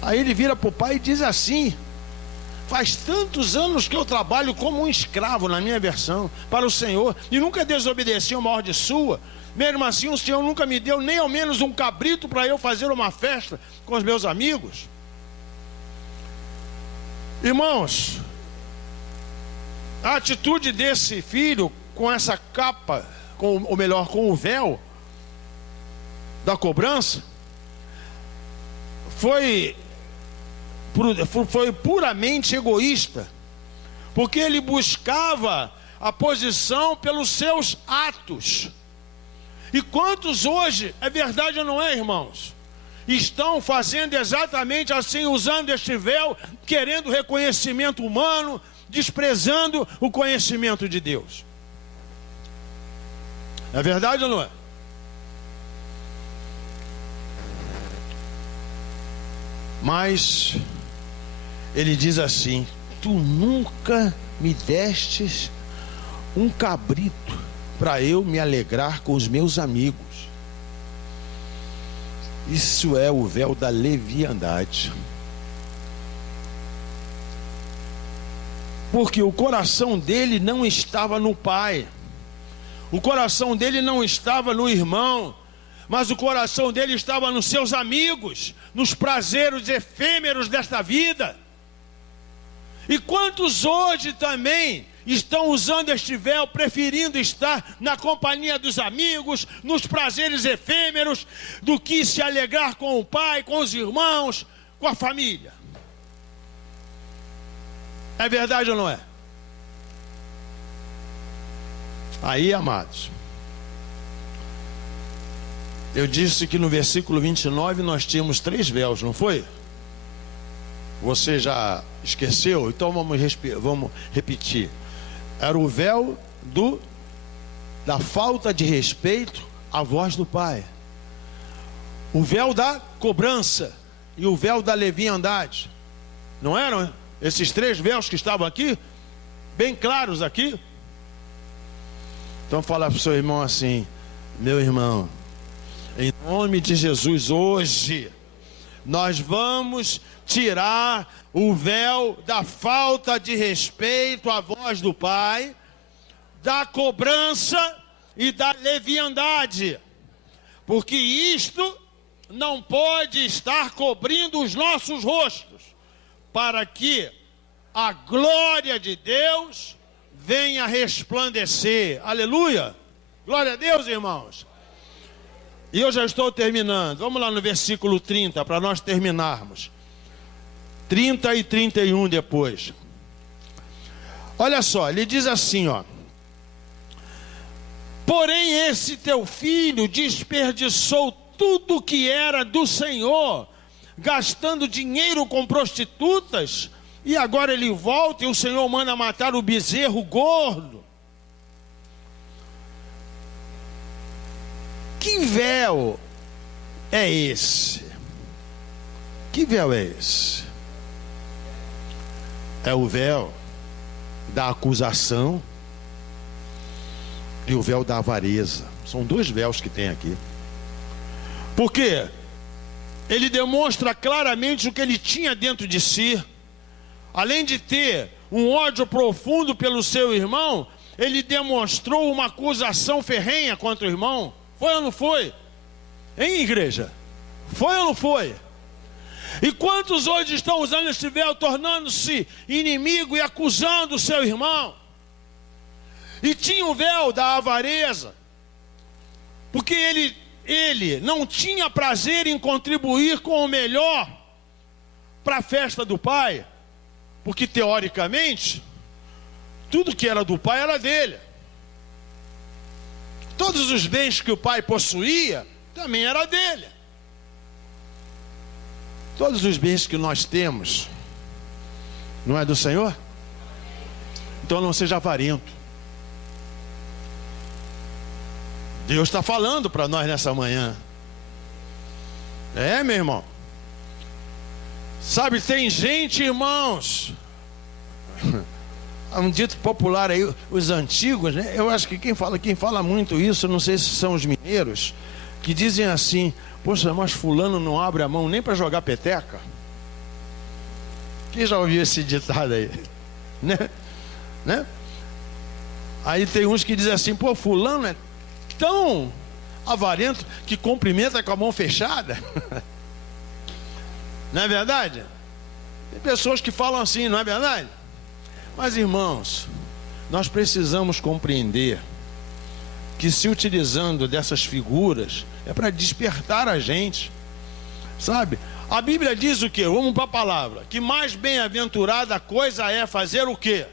Aí ele vira para o pai e diz assim: faz tantos anos que eu trabalho como um escravo, na minha versão, para o Senhor, e nunca desobedeci uma ordem sua. Mesmo assim, o Senhor nunca me deu nem ao menos um cabrito para eu fazer uma festa com os meus amigos. Irmãos, a atitude desse filho com essa capa, ou melhor, com o véu da cobrança, foi puramente egoísta, porque ele buscava a posição pelos seus atos. E quantos hoje, é verdade ou não é, irmãos, estão fazendo exatamente assim, usando este véu, querendo reconhecimento humano, desprezando o conhecimento de Deus? É verdade ou não é? Mas ele diz assim: tu nunca me destes um cabrito para eu me alegrar com os meus amigos. Isso é o véu da leviandade. Porque o coração dele não estava no pai, o coração dele não estava no irmão, mas o coração dele estava nos seus amigos, nos prazeres efêmeros desta vida. E quantos hoje também estão usando este véu, preferindo estar na companhia dos amigos, nos prazeres efêmeros, do que se alegrar com o pai, com os irmãos, com a família. É verdade ou não é? Aí, amados, eu disse que no versículo 29 nós tínhamos 3 véus, não foi? Você já esqueceu? Então vamos repetir. Era o véu da falta de respeito à voz do pai, o véu da cobrança e o véu da leviandade. Não eram esses 3 véus que estavam aqui? Bem claros aqui? Então fala para o seu irmão assim: meu irmão, em nome de Jesus, hoje nós vamos tirar o véu da falta de respeito à voz do pai, da cobrança e da leviandade, porque isto não pode estar cobrindo os nossos rostos, para que a glória de Deus venha resplandecer. Aleluia! Glória a Deus, irmãos. E eu já estou terminando. Vamos lá no versículo 30 para nós terminarmos. 30 e 31 depois. Olha só, ele diz assim, ó: porém esse teu filho desperdiçou tudo que era do Senhor, gastando dinheiro com prostitutas, e agora ele volta e o Senhor manda matar o bezerro gordo. Que véu é esse? Que véu é esse? É o véu da acusação e o véu da avareza. São 2 véus que tem aqui. Por quê? Ele demonstra claramente o que ele tinha dentro de si. Além de ter um ódio profundo pelo seu irmão, ele demonstrou uma acusação ferrenha contra o irmão. Foi ou não foi? Hein, igreja? Foi ou não foi? E quantos hoje estão usando esse véu, tornando-se inimigo e acusando o seu irmão? E tinha o véu da avareza, porque ele não tinha prazer em contribuir com o melhor para a festa do pai, porque teoricamente tudo que era do pai era dele. Todos os bens que o pai possuía também era dele. Todos os bens que nós temos não é do Senhor? Então não seja avarento. Deus está falando para nós nessa manhã. É, meu irmão. Sabe, tem gente, irmãos, há um dito popular aí, os antigos, né? Eu acho que quem fala muito isso, não sei se são os mineiros, que dizem assim: poxa, mas fulano não abre a mão nem para jogar peteca. Quem já ouviu esse ditado aí? Né? Aí tem uns que dizem assim: pô, fulano é tão avarento que cumprimenta com a mão fechada. Não é verdade? Tem pessoas que falam assim, não é verdade? Mas, irmãos, nós precisamos compreender que, se utilizando dessas figuras, é para despertar a gente, sabe? A Bíblia diz o quê? Vamos para a palavra: que mais bem-aventurada coisa é fazer o quê?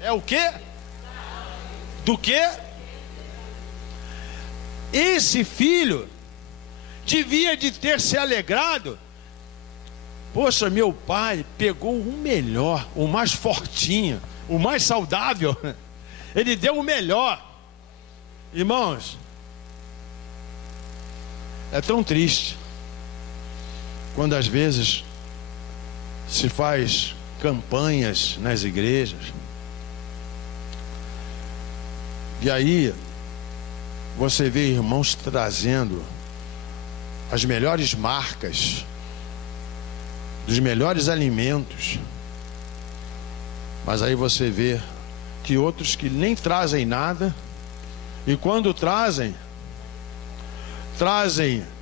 É o quê? Do quê? Esse filho devia de ter se alegrado. Poxa, meu pai pegou o melhor, o mais fortinho, o mais saudável. Ele deu o melhor. Irmãos, é tão triste quando às vezes se faz campanhas nas igrejas, e aí você vê irmãos trazendo as melhores marcas dos melhores alimentos, mas aí você vê que outros que nem trazem nada, e quando trazem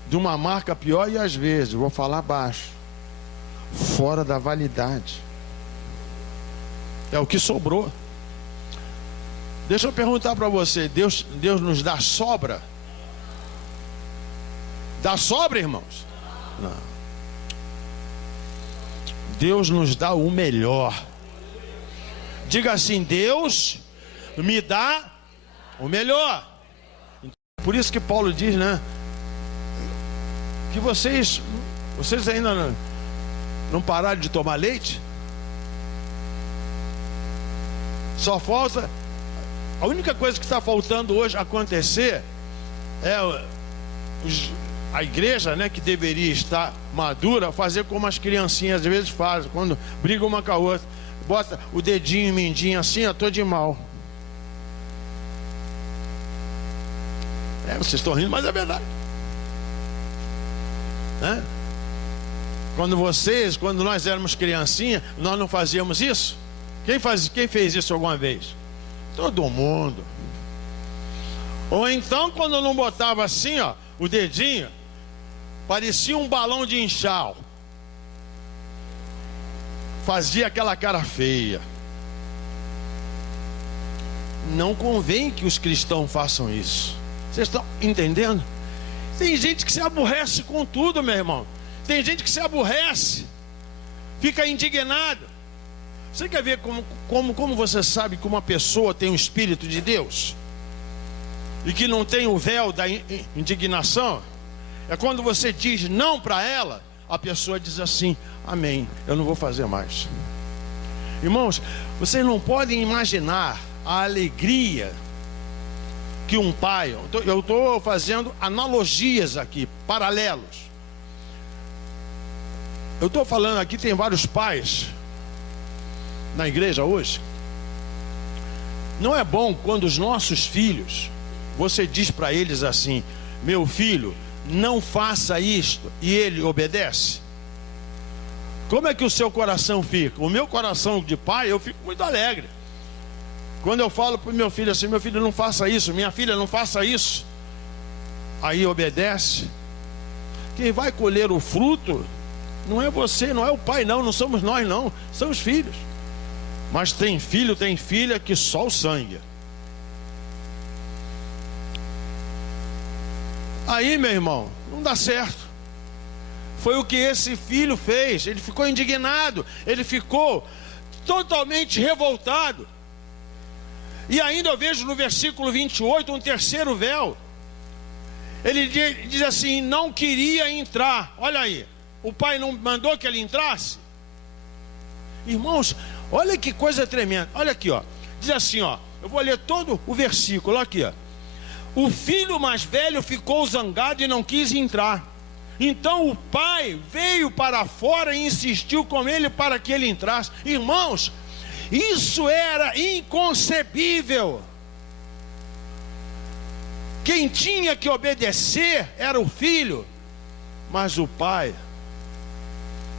de uma marca pior, e às vezes, vou falar baixo, fora da validade. É o que sobrou. Deixa eu perguntar para você: Deus nos dá sobra? Dá sobra, irmãos? Não. Deus nos dá o melhor. Diga assim: Deus me dá o melhor. Por isso que Paulo diz, né? Que vocês ainda não pararam de tomar leite? Só falta... A única coisa que está faltando hoje acontecer é a igreja, né, que deveria estar madura, fazer como as criancinhas às vezes fazem, quando brigam uma com a outra, bota o dedinho e mindinho assim, ó, tô de mal. Vocês estão rindo, mas é verdade, né? Quando nós éramos criancinha, nós não fazíamos isso? Quem fez isso alguma vez? Todo mundo. Ou então, quando não botava assim, ó, o dedinho, parecia um balão de enxau, fazia aquela cara feia. Não convém que os cristãos façam isso. Vocês estão entendendo? Tem gente que se aborrece com tudo, meu irmão. Tem gente que se aborrece, fica indignado. Você quer ver como você sabe que uma pessoa tem o Espírito de Deus e que não tem o véu da indignação? É quando você diz não para ela, a pessoa diz assim: amém, eu não vou fazer mais. Irmãos, vocês não podem imaginar a alegria que um pai... Eu estou fazendo analogias aqui, paralelos. Eu estou falando aqui, tem vários pais na igreja hoje. Não é bom quando os nossos filhos, você diz para eles assim: meu filho, não faça isto, e ele obedece? Como é que o seu coração fica? O meu coração de pai, eu fico muito alegre quando eu falo para o meu filho assim: meu filho, não faça isso, minha filha, não faça isso. Aí obedece. Quem vai colher o fruto não é você, não é o pai, não somos nós, não, são os filhos. Mas tem filho, tem filha que só o sangue. Aí, meu irmão, não dá certo. Foi o que esse filho fez. Ele ficou indignado, ele ficou totalmente revoltado. E ainda eu vejo no versículo 28 um terceiro véu. Ele diz assim: não queria entrar. Olha aí, o pai não mandou que ele entrasse? Irmãos, olha que coisa tremenda. Olha aqui, ó. Diz assim, ó. Eu vou ler todo o versículo. Olha aqui, ó. O filho mais velho ficou zangado e não quis entrar. Então o pai veio para fora e insistiu com ele para que ele entrasse. Irmãos, isso era inconcebível. Quem tinha que obedecer era o filho. Mas o pai,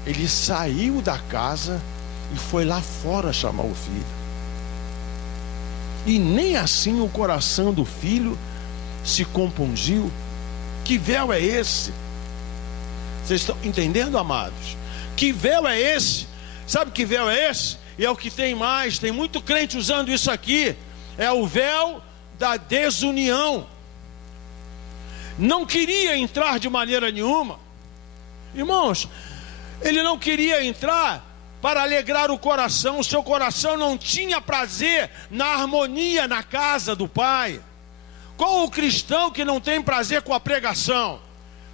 ele saiu da casa e foi lá fora chamar o filho. E nem assim o coração do filho se compungiu. Que véu é esse? Vocês estão entendendo, amados? Que véu é esse? Sabe que véu é esse? E é o que tem mais. Tem muito crente usando isso aqui. É o véu da desunião. Não queria entrar de maneira nenhuma. Irmãos, ele não queria entrar para alegrar o coração. O seu coração não tinha prazer na harmonia na casa do Pai. Qual o cristão que não tem prazer com a pregação?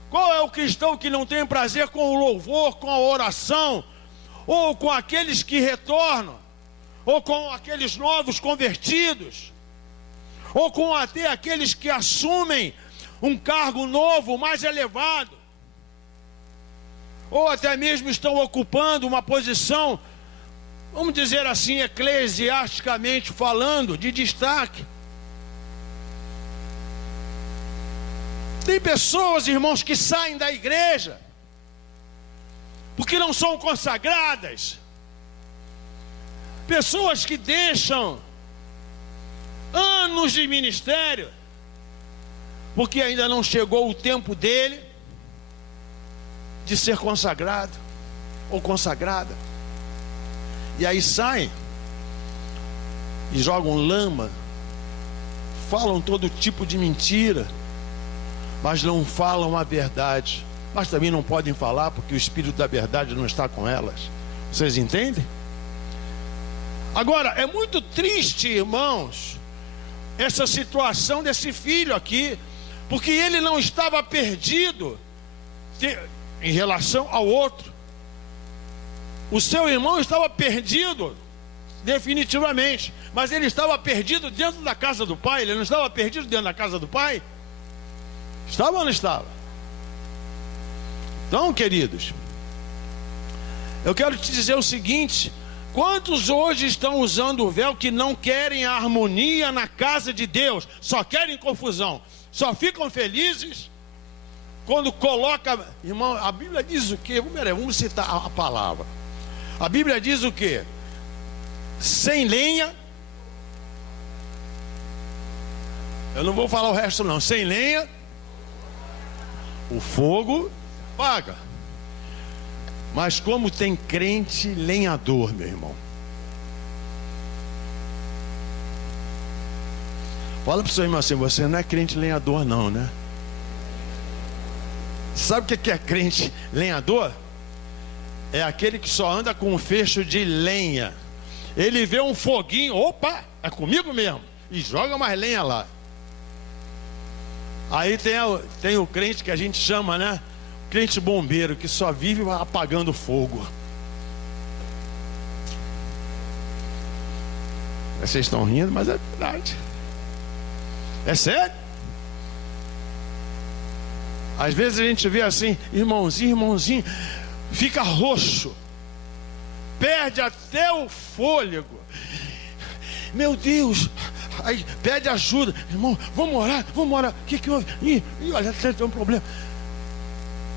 Qual é o cristão que não tem prazer com o louvor, com a oração, ou com aqueles que retornam, ou com aqueles novos convertidos, ou com até aqueles que assumem um cargo novo, mais elevado, ou até mesmo estão ocupando uma posição, vamos dizer assim, eclesiasticamente falando, de destaque? Tem pessoas, irmãos, que saem da igreja porque não são consagradas. Pessoas que deixam anos de ministério porque ainda não chegou o tempo dele de ser consagrado ou consagrada. E aí saem e jogam lama, falam todo tipo de mentira, mas não falam a verdade. Mas também não podem falar porque o Espírito da verdade não está com elas. Vocês entendem? Agora, é muito triste, irmãos, essa situação desse filho aqui, porque ele não estava perdido em relação ao outro. O seu irmão estava perdido definitivamente, mas ele estava perdido dentro da casa do pai. Ele não estava perdido dentro da casa do pai? Estava ou não estava? Então, queridos, eu quero te dizer o seguinte: quantos hoje estão usando o véu que não querem a harmonia na casa de Deus, só querem confusão, só ficam felizes quando coloca, irmão, a Bíblia diz o quê? Vamos citar a palavra. A Bíblia diz o quê? Sem lenha, eu não vou falar o resto não, sem lenha, o fogo paga. Mas como tem crente lenhador, meu irmão. Fala para o seu irmão assim: você não é crente lenhador não, né? Sabe o que é crente lenhador? É aquele que só anda com um fecho de lenha. Ele vê um foguinho, opa, é comigo mesmo, e joga mais lenha lá. Aí tem o crente que a gente chama, né? Crente bombeiro, que só vive apagando fogo. Vocês estão rindo, mas é verdade. É sério. Às vezes a gente vê assim, irmãozinho, fica roxo, perde até o fôlego. Meu Deus, aí pede ajuda. Irmão, vamos orar. O que houve? Olha, tem um problema.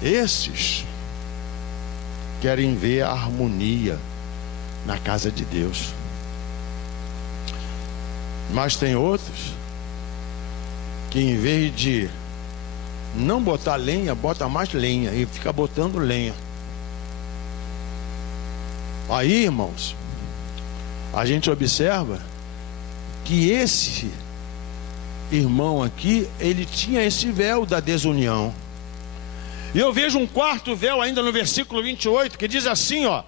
Esses querem ver a harmonia na casa de Deus. Mas tem outros que, em vez de não botar lenha, bota mais lenha e fica botando lenha. Aí, irmãos, a gente observa que esse irmão aqui, ele tinha esse véu da desunião. E eu vejo um quarto véu ainda no versículo 28, que diz assim, ó: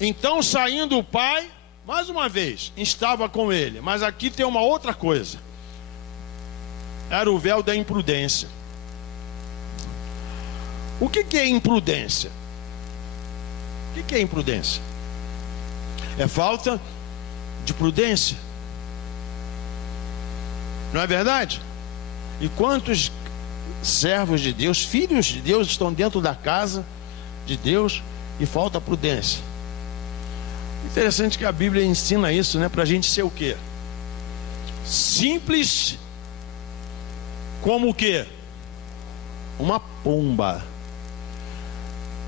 então saindo o pai, mais uma vez, estava com ele. Mas aqui tem uma outra coisa. Era o véu da imprudência. O que é imprudência? O que é imprudência? É falta de prudência. Não é verdade? E quantos servos de Deus, filhos de Deus, estão dentro da casa de Deus e falta prudência? Interessante que a Bíblia ensina isso, né? Para a gente ser o quê? Simples como o quê? Uma pomba.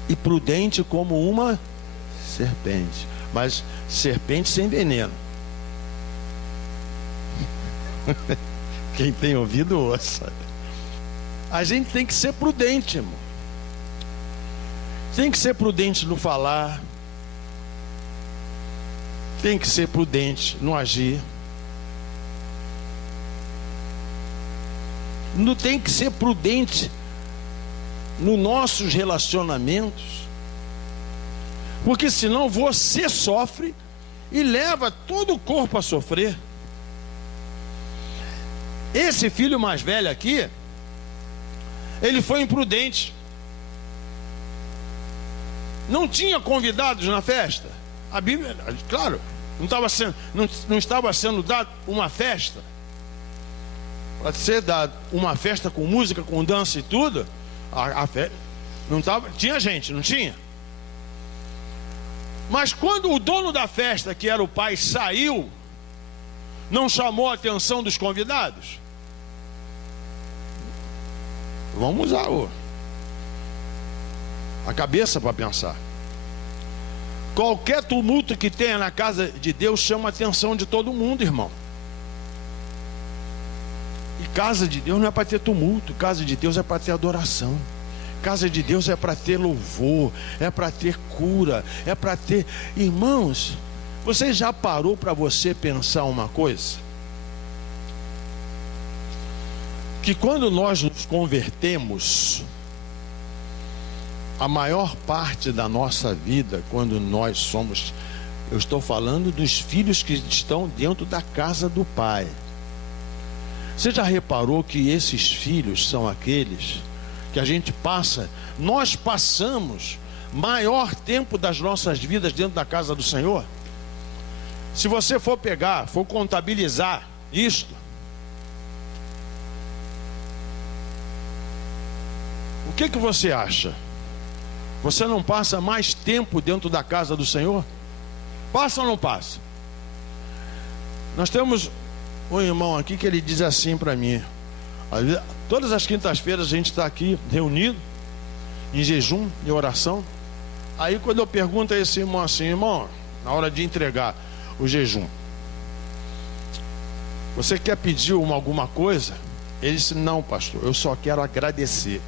E prudente como uma serpente. Mas serpente sem veneno. Quem tem ouvido, ouça. A gente tem que ser prudente, irmão. Tem que ser prudente no falar. Tem que ser prudente no agir. Não tem que ser prudente nos nossos relacionamentos, porque senão você sofre e leva todo o corpo a sofrer. Esse filho mais velho aqui, ele foi imprudente. Não tinha convidados na festa. A Bíblia, claro, não estava sendo dado uma festa. Pode ser dado uma festa com música, com dança e tudo. A festa não estava, tinha gente, não tinha? Mas quando o dono da festa, que era o pai, saiu, não chamou a atenção dos convidados? Vamos usar a cabeça para pensar. Qualquer tumulto que tenha na casa de Deus chama a atenção de todo mundo, irmão. E casa de Deus não é para ter tumulto. Casa de Deus é para ter adoração. Casa de Deus é para ter louvor, é para ter cura, é para ter... Irmãos, você já parou para você pensar uma coisa? Que quando nós nos convertemos, A maior parte da nossa vida, quando nós somos, eu estou falando dos filhos que estão dentro da casa do Pai. Você já reparou que esses filhos são aqueles que a gente passa, nós passamos maior tempo das nossas vidas dentro da casa do Senhor? Se você for pegar, for contabilizar isto, o que você acha? Você não passa mais tempo dentro da casa do Senhor? Passa ou não passa? Nós temos um irmão aqui que ele diz assim para mim: todas as quintas-feiras a gente está aqui reunido em jejum e oração. Aí quando eu pergunto a esse irmão assim: irmão, na hora de entregar o jejum, você quer pedir alguma coisa? Ele disse: não, pastor, eu só quero agradecer.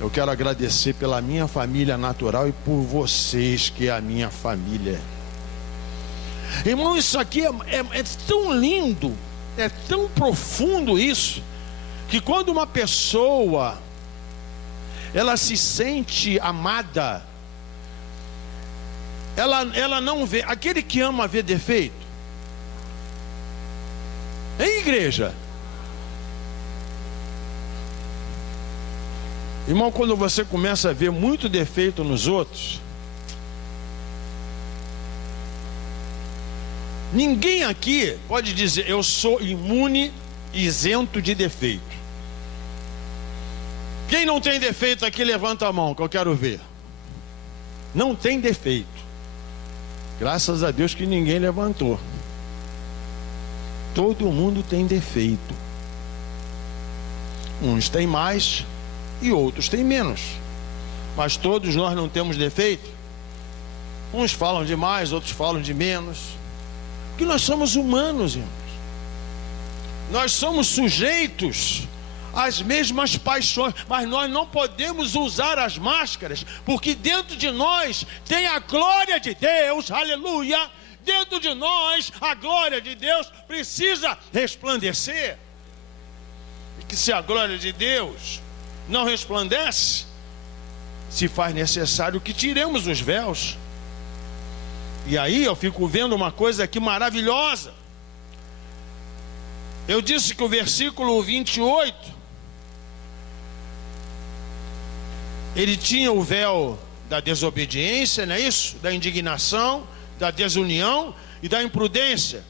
Eu quero agradecer pela minha família natural e por vocês, que é a minha família. Irmão, isso aqui é tão lindo, é tão profundo isso, que quando uma pessoa ela se sente amada, ela não vê. Aquele que ama vê defeito. Hein, igreja? Irmão, quando você começa a ver muito defeito nos outros, ninguém aqui pode dizer: eu sou imune, isento de defeito. Quem não tem defeito aqui, levanta a mão, que eu quero ver. Não tem defeito. Graças a Deus que ninguém levantou. Todo mundo tem defeito. Uns têm mais e outros têm menos, mas todos nós não temos defeito. Uns falam de mais, outros falam de menos, porque nós somos humanos, irmãos. Nós somos sujeitos às mesmas paixões, mas nós não podemos usar as máscaras, porque dentro de nós tem a glória de Deus, aleluia. Dentro de nós a glória de Deus precisa resplandecer, e que se a glória de Deus não resplandece, se faz necessário que tiremos os véus. E aí eu fico vendo uma coisa aqui maravilhosa. Eu disse que o versículo 28, ele tinha o véu da desobediência, não é isso? Da indignação, da desunião e da imprudência.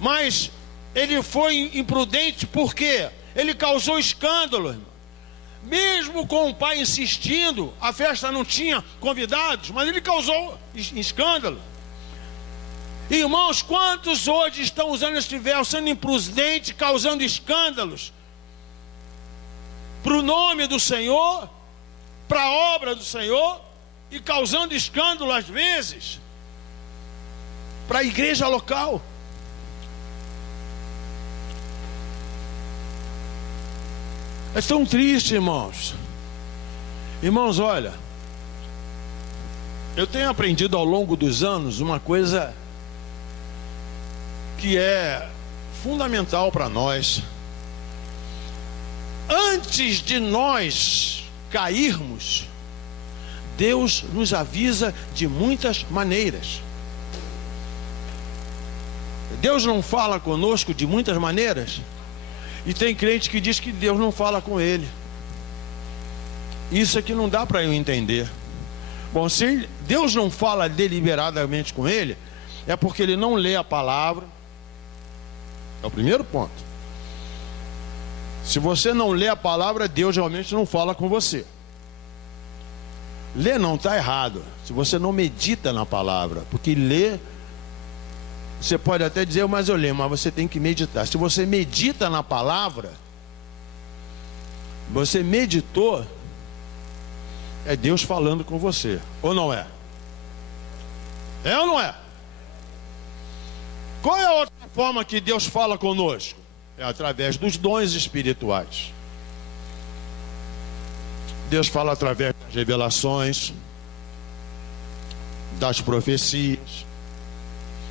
Mas ele foi imprudente porque ele causou escândalo, irmão. Mesmo com o pai insistindo, a festa não tinha convidados, mas ele causou escândalo. Irmãos, quantos hoje estão usando este véu, sendo imprudentes, causando escândalos para o nome do Senhor, para a obra do Senhor, e causando escândalo às vezes para a igreja local. É tão triste, irmãos. Irmãos, olha, eu tenho aprendido ao longo dos anos uma coisa que é fundamental para nós. Antes de nós cairmos, Deus nos avisa de muitas maneiras. Deus não fala conosco de muitas maneiras. E tem crente que diz que Deus não fala com ele. Isso aqui não dá para eu entender. Bom, se Deus não fala deliberadamente com ele, é porque ele não lê a palavra. É o primeiro ponto. Se você não lê a palavra, Deus realmente não fala com você. Ler não está errado, se você não medita na palavra. Porque ler, você pode até dizer: mas eu leio, mas você tem que meditar. Se você medita na palavra, você meditou, é Deus falando com você. Ou não é? É ou não é? Qual é a outra forma que Deus fala conosco? É através dos dons espirituais. Deus fala através das revelações, das profecias,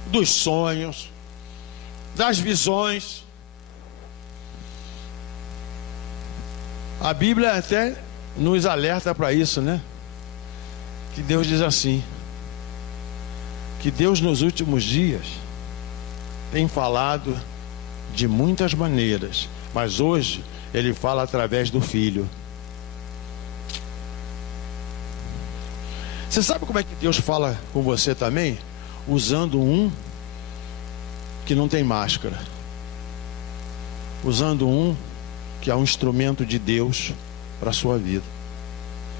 dos sonhos, das visões. A Bíblia até nos alerta para isso, né? Que Deus diz assim, que Deus nos últimos dias tem falado de muitas maneiras, mas hoje Ele fala através do Filho. Você sabe como é que Deus fala com você também? Usando um que não tem máscara, usando um que é um instrumento de Deus para a sua vida.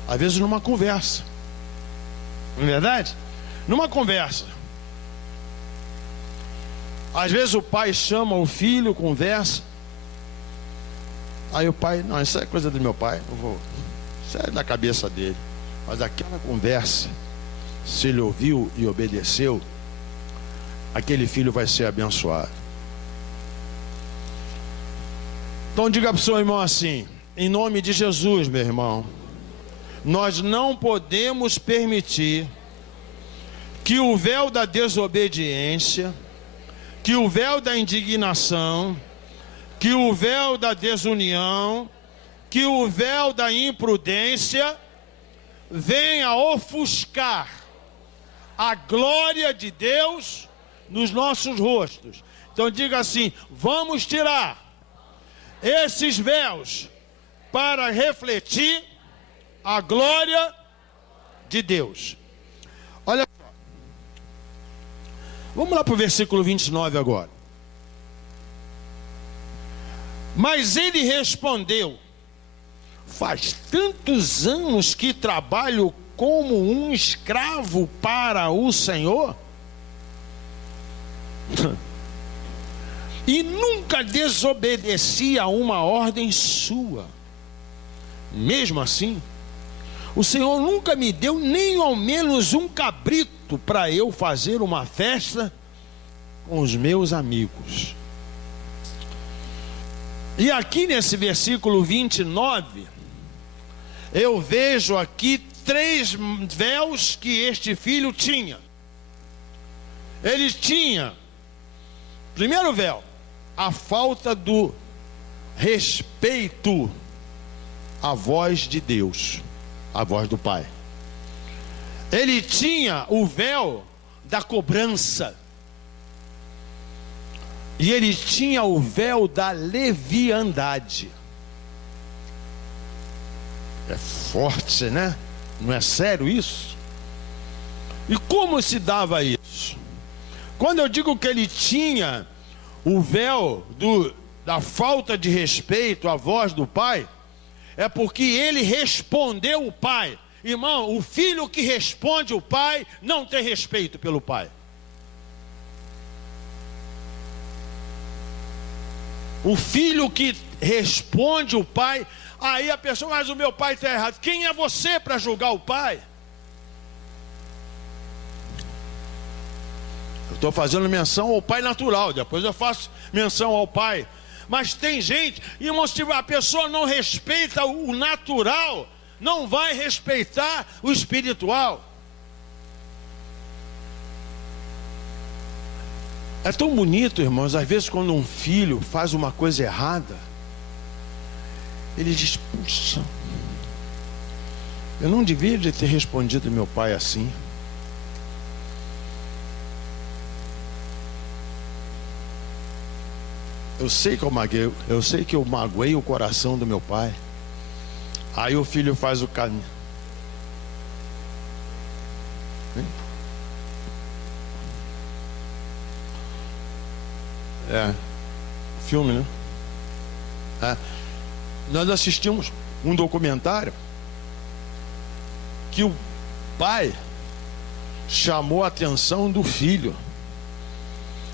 Às vezes numa conversa, não é verdade? Numa conversa. Às vezes o pai chama o filho, conversa. Aí o pai, não, isso é coisa do meu pai, isso é da cabeça dele. Mas aquela conversa, se ele ouviu e obedeceu, aquele filho vai ser abençoado. Então diga para o seu irmão assim, em nome de Jesus, meu irmão, nós não podemos permitir que o véu da desobediência, que o véu da indignação, que o véu da desunião, que o véu da imprudência venha ofuscar a glória de Deus nos nossos rostos. Então diga assim, vamos tirar esses véus para refletir a glória de Deus. Olha só. Vamos lá para o versículo 29 agora. Mas ele respondeu, faz tantos anos que trabalho como um escravo para o Senhor e nunca desobedeci a uma ordem sua. Mesmo assim, o Senhor nunca me deu nem ao menos um cabrito para eu fazer uma festa com os meus amigos. E aqui nesse versículo 29, eu vejo aqui 3 véus que este filho tinha. Ele tinha, primeiro véu, a falta do respeito à voz de Deus, à voz do Pai. Ele tinha o véu da cobrança. E ele tinha o véu da leviandade. É forte, né? Não é sério isso? E como se dava isso? Quando eu digo que ele tinha o véu da falta de respeito à voz do pai, é porque ele respondeu o pai. Irmão, o filho que responde o pai não tem respeito pelo pai. O filho que responde o pai, aí a pessoa, mas o meu pai está errado. Quem é você para julgar o pai? Eu estou fazendo menção ao pai natural, depois eu faço menção ao pai. Mas tem gente, irmão, se a pessoa não respeita o natural, não vai respeitar o espiritual. É tão bonito, irmãos, às vezes quando um filho faz uma coisa errada, ele diz, puxa, eu não devia ter respondido meu pai assim. Eu sei que eu magoei o coração do meu pai. Aí o filho faz o caminho. Filme, né? Nós assistimos um documentário que o pai chamou a atenção do filho,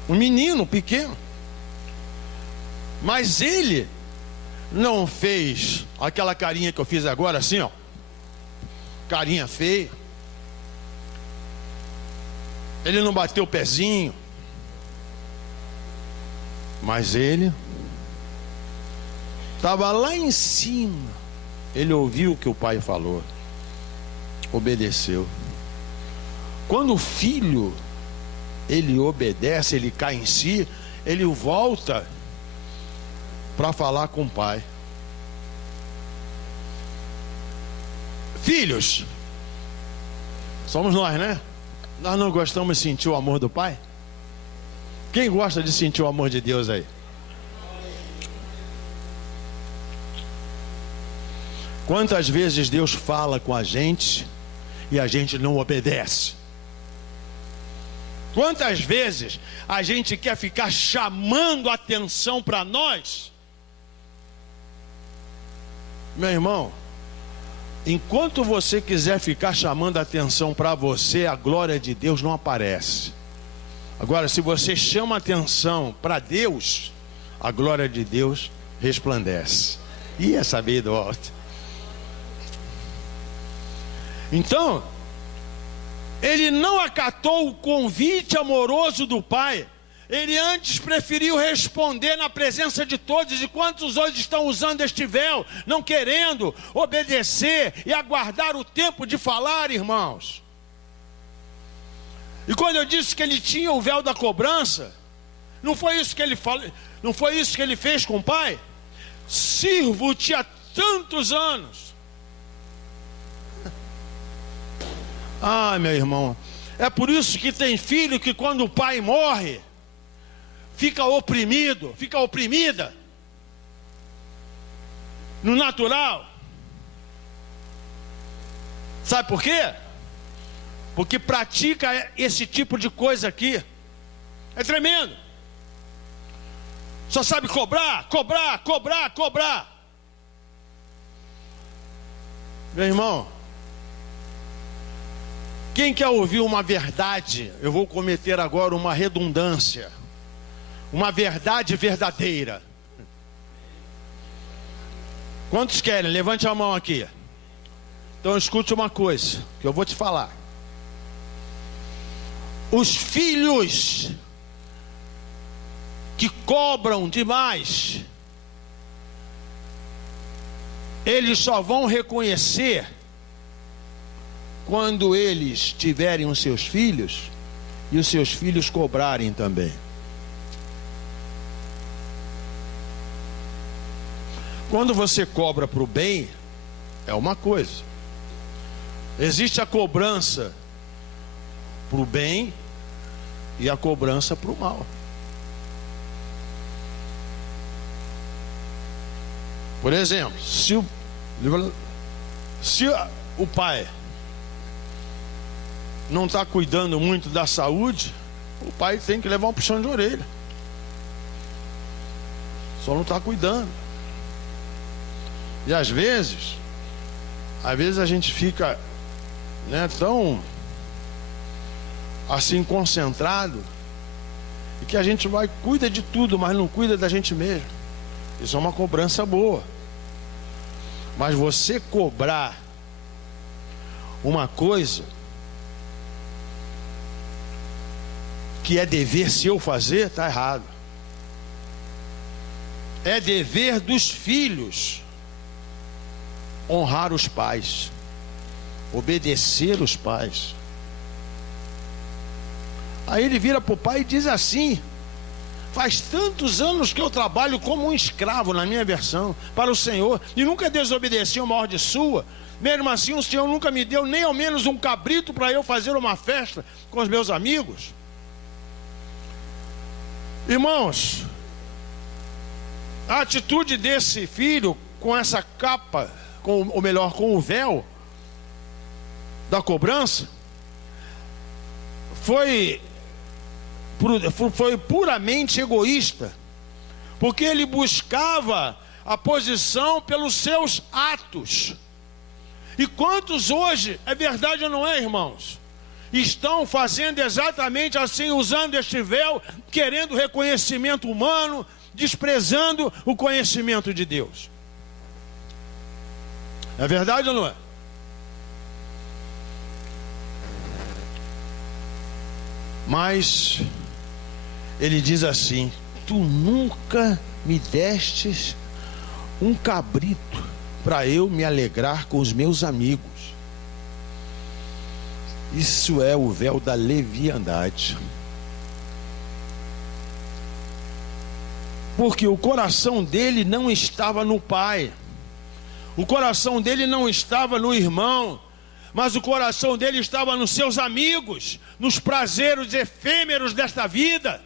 um menino pequeno, mas ele não fez aquela carinha que eu fiz agora, assim, ó, carinha feia. Ele não bateu o pezinho. Mas ele estava lá em cima. Ele ouviu o que o pai falou, obedeceu. Quando o filho, ele obedece, ele cai em si, ele volta para falar com o pai. Filhos, somos nós, né? Nós não gostamos de sentir o amor do Pai? Quem gosta de sentir o amor de Deus aí? Quantas vezes Deus fala com a gente e a gente não obedece? Quantas vezes a gente quer ficar chamando atenção para nós? Meu irmão, enquanto você quiser ficar chamando atenção para você, a glória de Deus não aparece. Agora, se você chama atenção para Deus, a glória de Deus resplandece. E essa vida volta. Então, ele não acatou o convite amoroso do Pai. Ele antes preferiu responder na presença de todos. E quantos hoje estão usando este véu, não querendo obedecer e aguardar o tempo de falar, irmãos? E quando eu disse que ele tinha o véu da cobrança, não foi isso que ele falou, não foi isso que ele fez com o Pai? Sirvo-te há tantos anos. Ah, meu irmão, é por isso que tem filho que quando o pai morre, fica oprimido, fica oprimida. No natural. Sabe por quê? Porque pratica esse tipo de coisa aqui. É tremendo. Só sabe cobrar, cobrar, cobrar, cobrar. Meu irmão, quem quer ouvir uma verdade? Eu vou cometer agora uma redundância. Uma verdade verdadeira. Quantos querem? Levante a mão aqui. Então escute uma coisa que eu vou te falar. Os filhos que cobram demais, eles só vão reconhecer quando eles tiverem os seus filhos e os seus filhos cobrarem também. Quando você cobra para o bem, é uma coisa. Existe a cobrança para o bem e a cobrança para o mal. Por exemplo, se o pai não está cuidando muito da saúde, o pai tem que levar um puxão de orelha. Só não está cuidando. E às vezes a gente fica, né, tão assim concentrado, e que a gente cuida de tudo, mas não cuida da gente mesmo. Isso é uma cobrança boa. Mas você cobrar uma coisa que é dever seu fazer, está errado. É dever dos filhos honrar os pais, obedecer os pais. Aí ele vira para o pai e diz assim: faz tantos anos que eu trabalho como um escravo, na minha versão, para o Senhor, e nunca desobedeci uma ordem sua. Mesmo assim, o Senhor nunca me deu nem ao menos um cabrito para eu fazer uma festa com os meus amigos. Irmãos, a atitude desse filho com essa capa, ou melhor, com o véu da cobrança, foi puramente egoísta, porque ele buscava a posição pelos seus atos. E quantos hoje, é verdade ou não é, irmãos, estão fazendo exatamente assim, usando este véu, querendo reconhecimento humano, desprezando o conhecimento de Deus? É verdade ou não é? Mas ele diz assim: tu nunca me destes um cabrito para eu me alegrar com os meus amigos. Isso é o véu da leviandade. Porque o coração dele não estava no pai. O coração dele não estava no irmão, mas o coração dele estava nos seus amigos, nos prazeres efêmeros desta vida.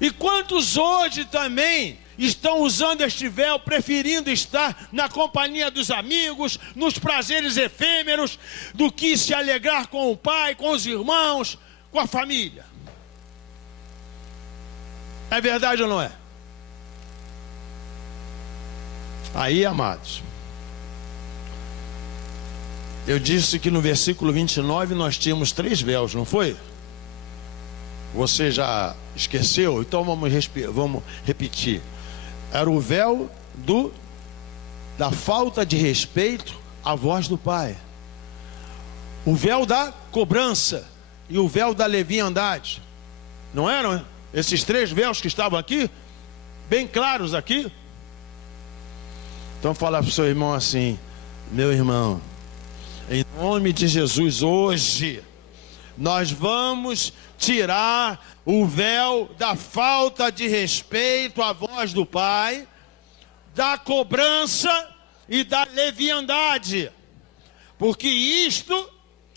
E quantos hoje também estão usando este véu, preferindo estar na companhia dos amigos, nos prazeres efêmeros, do que se alegrar com o pai, com os irmãos, com a família? É verdade ou não é? Aí, amados, eu disse que no versículo 29 nós tínhamos 3 véus, não foi? Você já esqueceu? Então vamos repetir. Era o véu da falta de respeito à voz do pai, o véu da cobrança e o véu da leviandade. Não eram esses 3 véus que estavam aqui? Bem claros aqui. Então fala para o seu irmão assim: meu irmão, em nome de Jesus, hoje nós vamos tirar o véu da falta de respeito à voz do pai, da cobrança e da leviandade, porque isto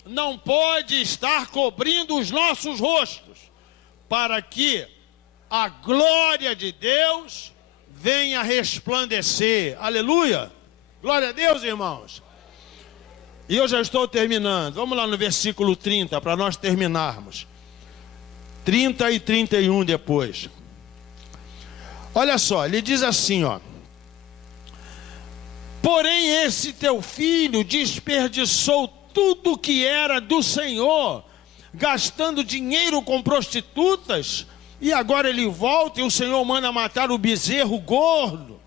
não pode estar cobrindo os nossos rostos, para que a glória de Deus venha resplandecer. Aleluia! Glória a Deus, irmãos. E eu já estou terminando. Vamos lá no versículo 30 para nós terminarmos. 30 e 31 depois. Olha só, ele diz assim, ó: porém esse teu filho desperdiçou tudo que era do Senhor, gastando dinheiro com prostitutas, e agora ele volta e o Senhor manda matar o bezerro gordo.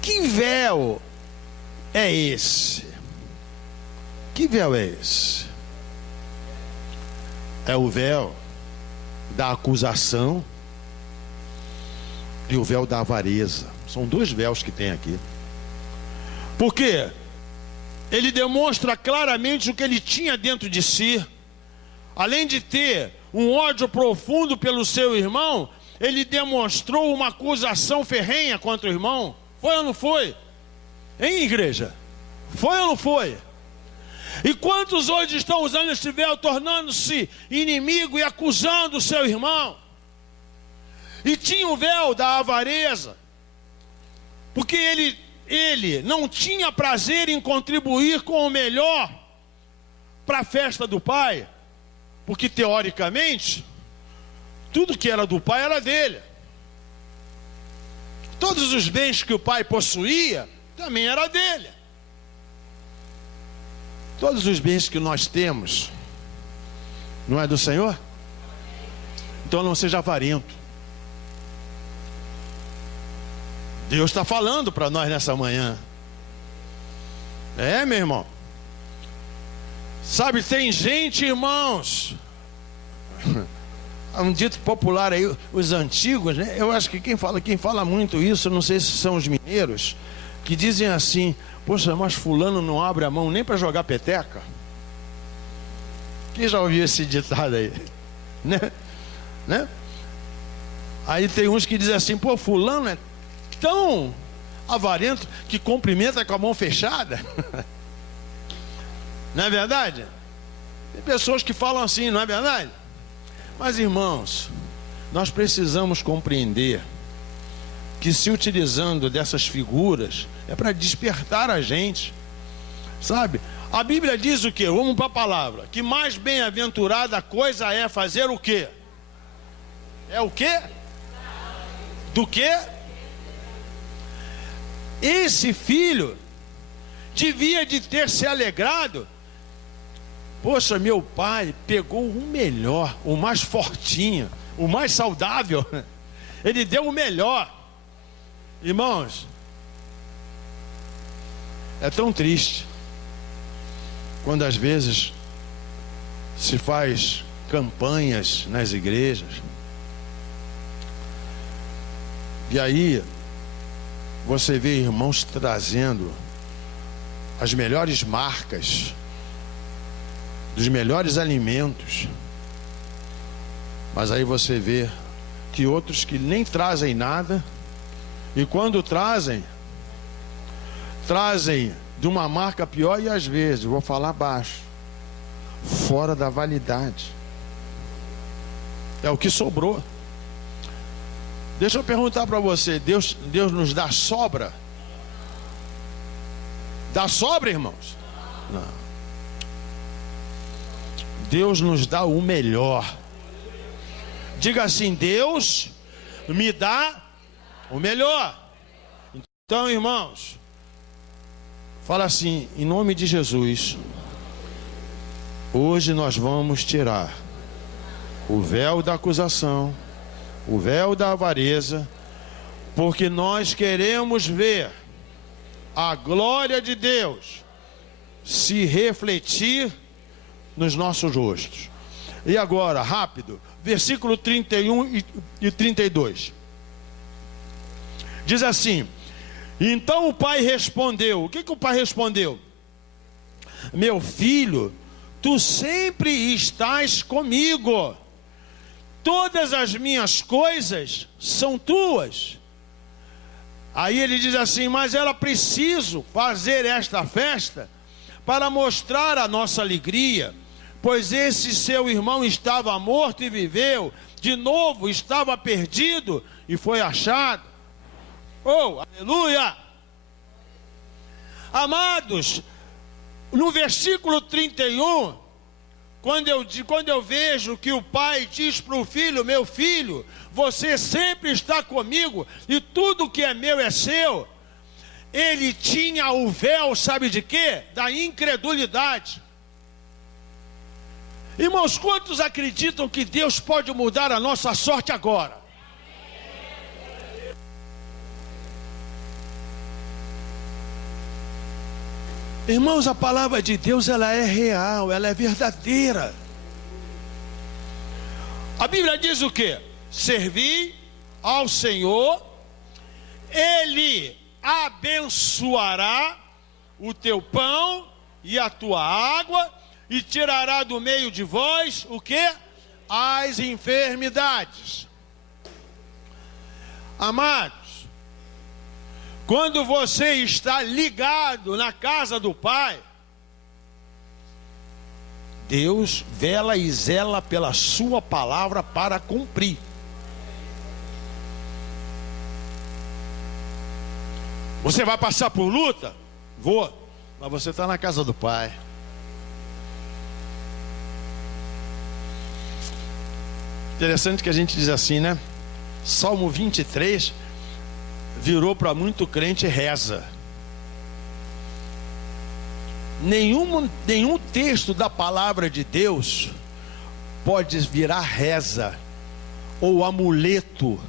Que véu é esse? Que véu é esse? É o véu da acusação e o véu da avareza. São 2 véus que tem aqui. Por quê? Ele demonstra claramente o que ele tinha dentro de si. Além de ter um ódio profundo pelo seu irmão, ele demonstrou uma acusação ferrenha contra o irmão. Foi ou não foi? Hein, igreja? Foi ou não foi? E quantos hoje estão usando este véu, tornando-se inimigo e acusando o seu irmão? E tinha o véu da avareza, porque ele não tinha prazer em contribuir com o melhor para a festa do pai, porque teoricamente tudo que era do pai era dele. Todos os bens que o pai possuía também era dele. Todos os bens que nós temos não é do Senhor? Então não seja avarento. Deus está falando para nós nessa manhã. É, meu irmão. Sabe, tem gente, irmãos, um dito popular aí, os antigos, né? Eu acho que quem fala muito isso, eu não sei se são os mineiros, que dizem assim: poxa, mas fulano não abre a mão nem para jogar peteca. Quem já ouviu esse ditado aí? Né? Aí tem uns que dizem assim: pô, fulano é tão avarento que cumprimenta com a mão fechada. Não é verdade? Tem pessoas que falam assim, não é verdade? Mas, irmãos, nós precisamos compreender que, se utilizando dessas figuras, é para despertar a gente, sabe? A Bíblia diz o quê? Vamos para a palavra: que mais bem-aventurada coisa é fazer o quê? É o quê? Do quê? Esse filho devia de ter se alegrado. Poxa, meu pai pegou o melhor, o mais fortinho, o mais saudável. Ele deu o melhor. Irmãos, é tão triste quando às vezes se faz campanhas nas igrejas, e aí você vê irmãos trazendo as melhores marcas dos melhores alimentos, mas aí você vê que outros que nem trazem nada E quando trazem de uma marca pior e às vezes, vou falar baixo, fora da validade. É o que sobrou. Deixa eu perguntar para você, Deus nos dá sobra? Dá sobra, irmãos? Não. Deus nos dá o melhor. Diga assim: Deus me dá o melhor. Então, irmãos, fala assim: em nome de Jesus, hoje nós vamos tirar o véu da acusação, o véu da avareza, porque nós queremos ver a glória de Deus se refletir nos nossos rostos. E agora, rápido, versículo 31 e 32. Diz assim: então o pai respondeu. O que o pai respondeu? Meu filho, tu sempre estás comigo. Todas as minhas coisas são tuas. Aí ele diz assim: mas era preciso fazer esta festa para mostrar a nossa alegria, pois esse seu irmão estava morto e viveu, de novo estava perdido e foi achado. Oh, aleluia! Amados, no versículo 31, quando eu vejo que o pai diz para o filho: meu filho, você sempre está comigo e tudo que é meu é seu. Ele tinha o véu, sabe de quê? Da incredulidade. Irmãos, quantos acreditam que Deus pode mudar a nossa sorte agora? Irmãos, a palavra de Deus, ela é real, ela é verdadeira. A Bíblia diz o quê? Servi ao Senhor, Ele abençoará o teu pão e a tua água, e tirará do meio de vós o quê? As enfermidades. Amados, quando você está ligado na casa do Pai, Deus vela e zela pela sua palavra para cumprir. Você vai passar por luta? Vou. Mas você está na casa do Pai. Interessante que a gente diz assim, né? Salmo 23 virou para muito crente reza. Nenhum texto da palavra de Deus pode virar reza ou amuleto.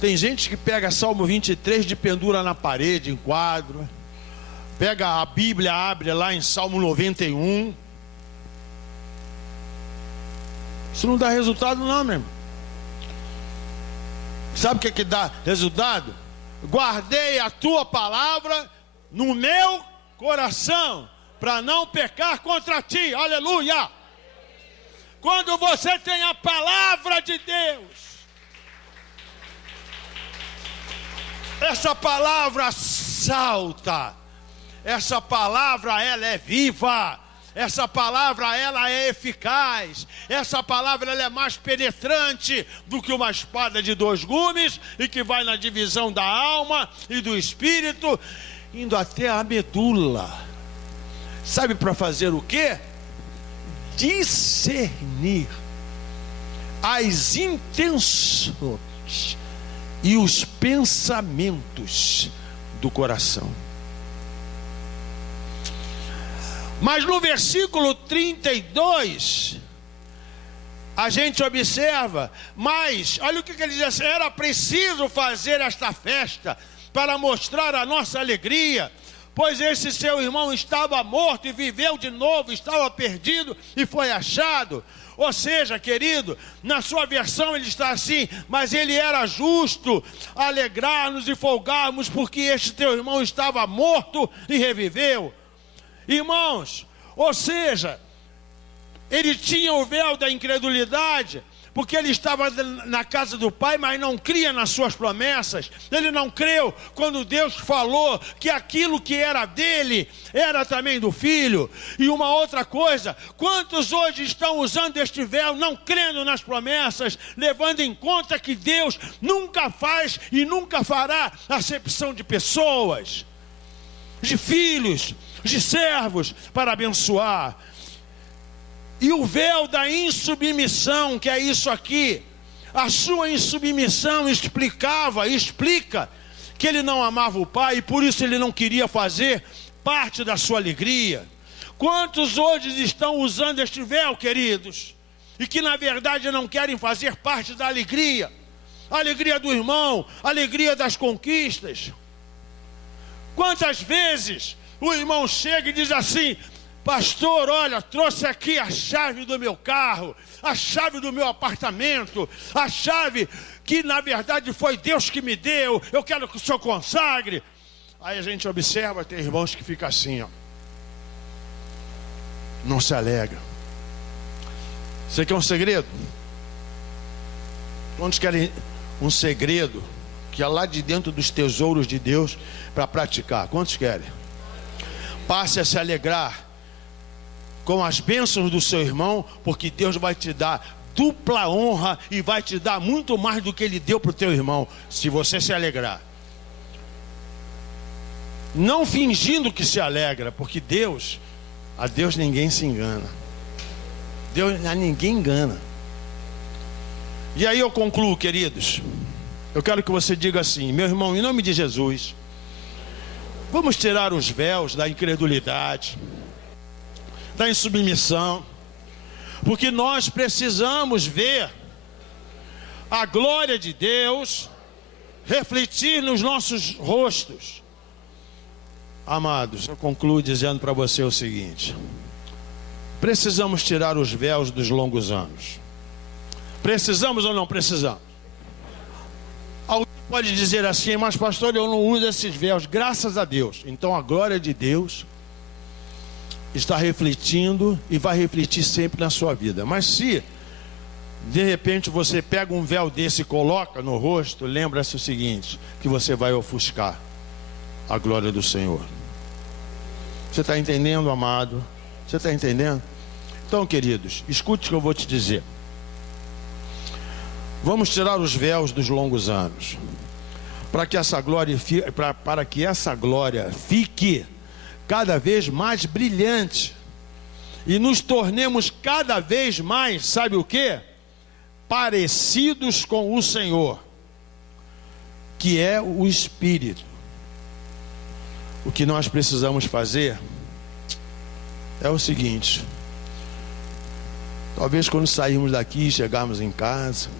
Tem gente que pega Salmo 23 de pendura na parede, em quadro. Pega a Bíblia, abre lá em Salmo 91. Isso não dá resultado não, meu irmão. Sabe o que dá resultado? Guardei a tua palavra no meu coração, para não pecar contra ti. Aleluia! Quando você tem a palavra de Deus, essa palavra salta, essa palavra ela é viva, essa palavra ela é eficaz, essa palavra ela é mais penetrante do que uma espada de 2 gumes, e que vai na divisão da alma e do espírito, indo até a medula. Sabe para fazer o quê? Discernir as intenções e os pensamentos do coração. Mas no versículo 32, a gente observa, mas olha o que ele diz assim: era preciso fazer esta festa para mostrar a nossa alegria, pois esse seu irmão estava morto e viveu de novo, estava perdido e foi achado. Ou seja, querido, na sua versão ele está assim: mas ele era justo alegrar-nos e folgarmos, porque este teu irmão estava morto e reviveu. Irmãos, ou seja, ele tinha o véu da incredulidade, porque ele estava na casa do pai, mas não cria nas suas promessas. Ele não creu quando Deus falou que aquilo que era dele era também do filho. E uma outra coisa, quantos hoje estão usando este véu, não crendo nas promessas, levando em conta que Deus nunca faz e nunca fará acepção de pessoas, de filhos, de servos, para abençoar. E o véu da insubmissão, que é isso aqui, a sua insubmissão explica que ele não amava o pai e por isso ele não queria fazer parte da sua alegria. Quantos hoje estão usando este véu, queridos, e que na verdade não querem fazer parte da alegria, a alegria do irmão, a alegria das conquistas? Quantas vezes o irmão chega e diz assim: pastor, olha, trouxe aqui a chave do meu carro, a chave do meu apartamento, a chave que na verdade foi Deus que me deu, eu quero que o senhor consagre. Aí a gente observa, tem irmãos que ficam assim, ó, não se alegra. Você quer um segredo? Quantos querem um segredo que é lá de dentro dos tesouros de Deus para praticar? Quantos querem? Passe a se alegrar com as bênçãos do seu irmão, porque Deus vai te dar dupla honra e vai te dar muito mais do que ele deu para o teu irmão, se você se alegrar. Não fingindo que se alegra, porque a Deus ninguém se engana. Deus a ninguém engana. E aí eu concluo, queridos. Eu quero que você diga assim: meu irmão, em nome de Jesus, vamos tirar os véus da incredulidade, da insubmissão, porque nós precisamos ver a glória de Deus refletir nos nossos rostos. Amados, eu concluo dizendo para você o seguinte: precisamos tirar os véus dos longos anos. Precisamos ou não precisamos? Alguém pode dizer assim: mas pastor, eu não uso esses véus. Graças a Deus. Então a glória de Deus está refletindo e vai refletir sempre na sua vida. Mas se de repente você pega um véu desse e coloca no rosto, lembra-se o seguinte: que você vai ofuscar a glória do Senhor. Você está entendendo, amado? Você está entendendo? Então, queridos, escute o que eu vou te dizer. Vamos tirar os véus dos longos anos, para que essa glória fique cada vez mais brilhante e nos tornemos cada vez mais, sabe o quê? Parecidos com o Senhor, que é o Espírito. O que nós precisamos fazer é o seguinte: talvez quando sairmos daqui, chegarmos em casa,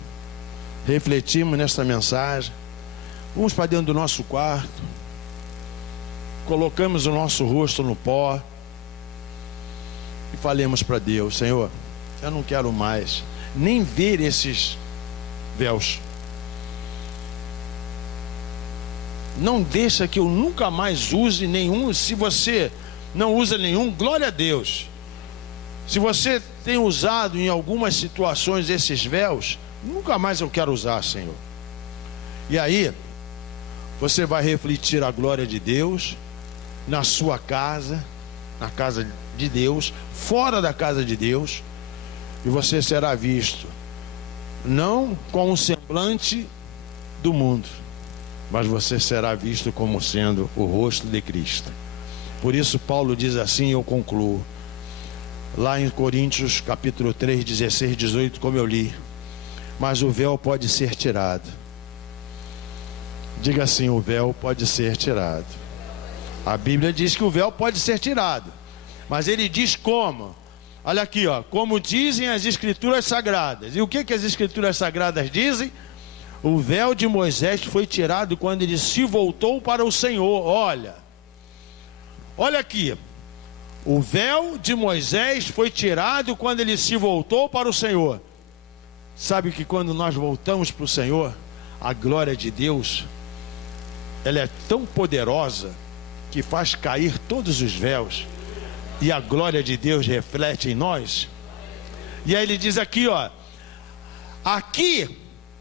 refletimos nessa mensagem, vamos para dentro do nosso quarto, colocamos o nosso rosto no pó e falemos para Deus: Senhor, eu não quero mais nem ver esses véus. Não deixa que eu nunca mais use nenhum. Se você não usa nenhum, glória a Deus. Se você tem usado em algumas situações esses véus, nunca mais eu quero usar, Senhor. E aí você vai refletir a glória de Deus na sua casa, na casa de Deus, fora da casa de Deus, e você será visto não com o semblante do mundo, mas você será visto como sendo o rosto de Cristo. Por isso Paulo diz assim, eu concluo, lá em Coríntios capítulo 3, 16, 18, como eu li: mas o véu pode ser tirado. Diga assim: o véu pode ser tirado. A Bíblia diz que o véu pode ser tirado, mas ele diz como? Olha aqui, ó, como dizem as Escrituras Sagradas. E o que as Escrituras Sagradas dizem? O véu de Moisés foi tirado quando ele se voltou para o Senhor. Olha aqui. O véu de Moisés foi tirado quando ele se voltou para o Senhor. Sabe que quando nós voltamos para o Senhor, a glória de Deus, ela é tão poderosa que faz cair todos os véus, e a glória de Deus reflete em nós. E aí ele diz aqui, ó: Aqui,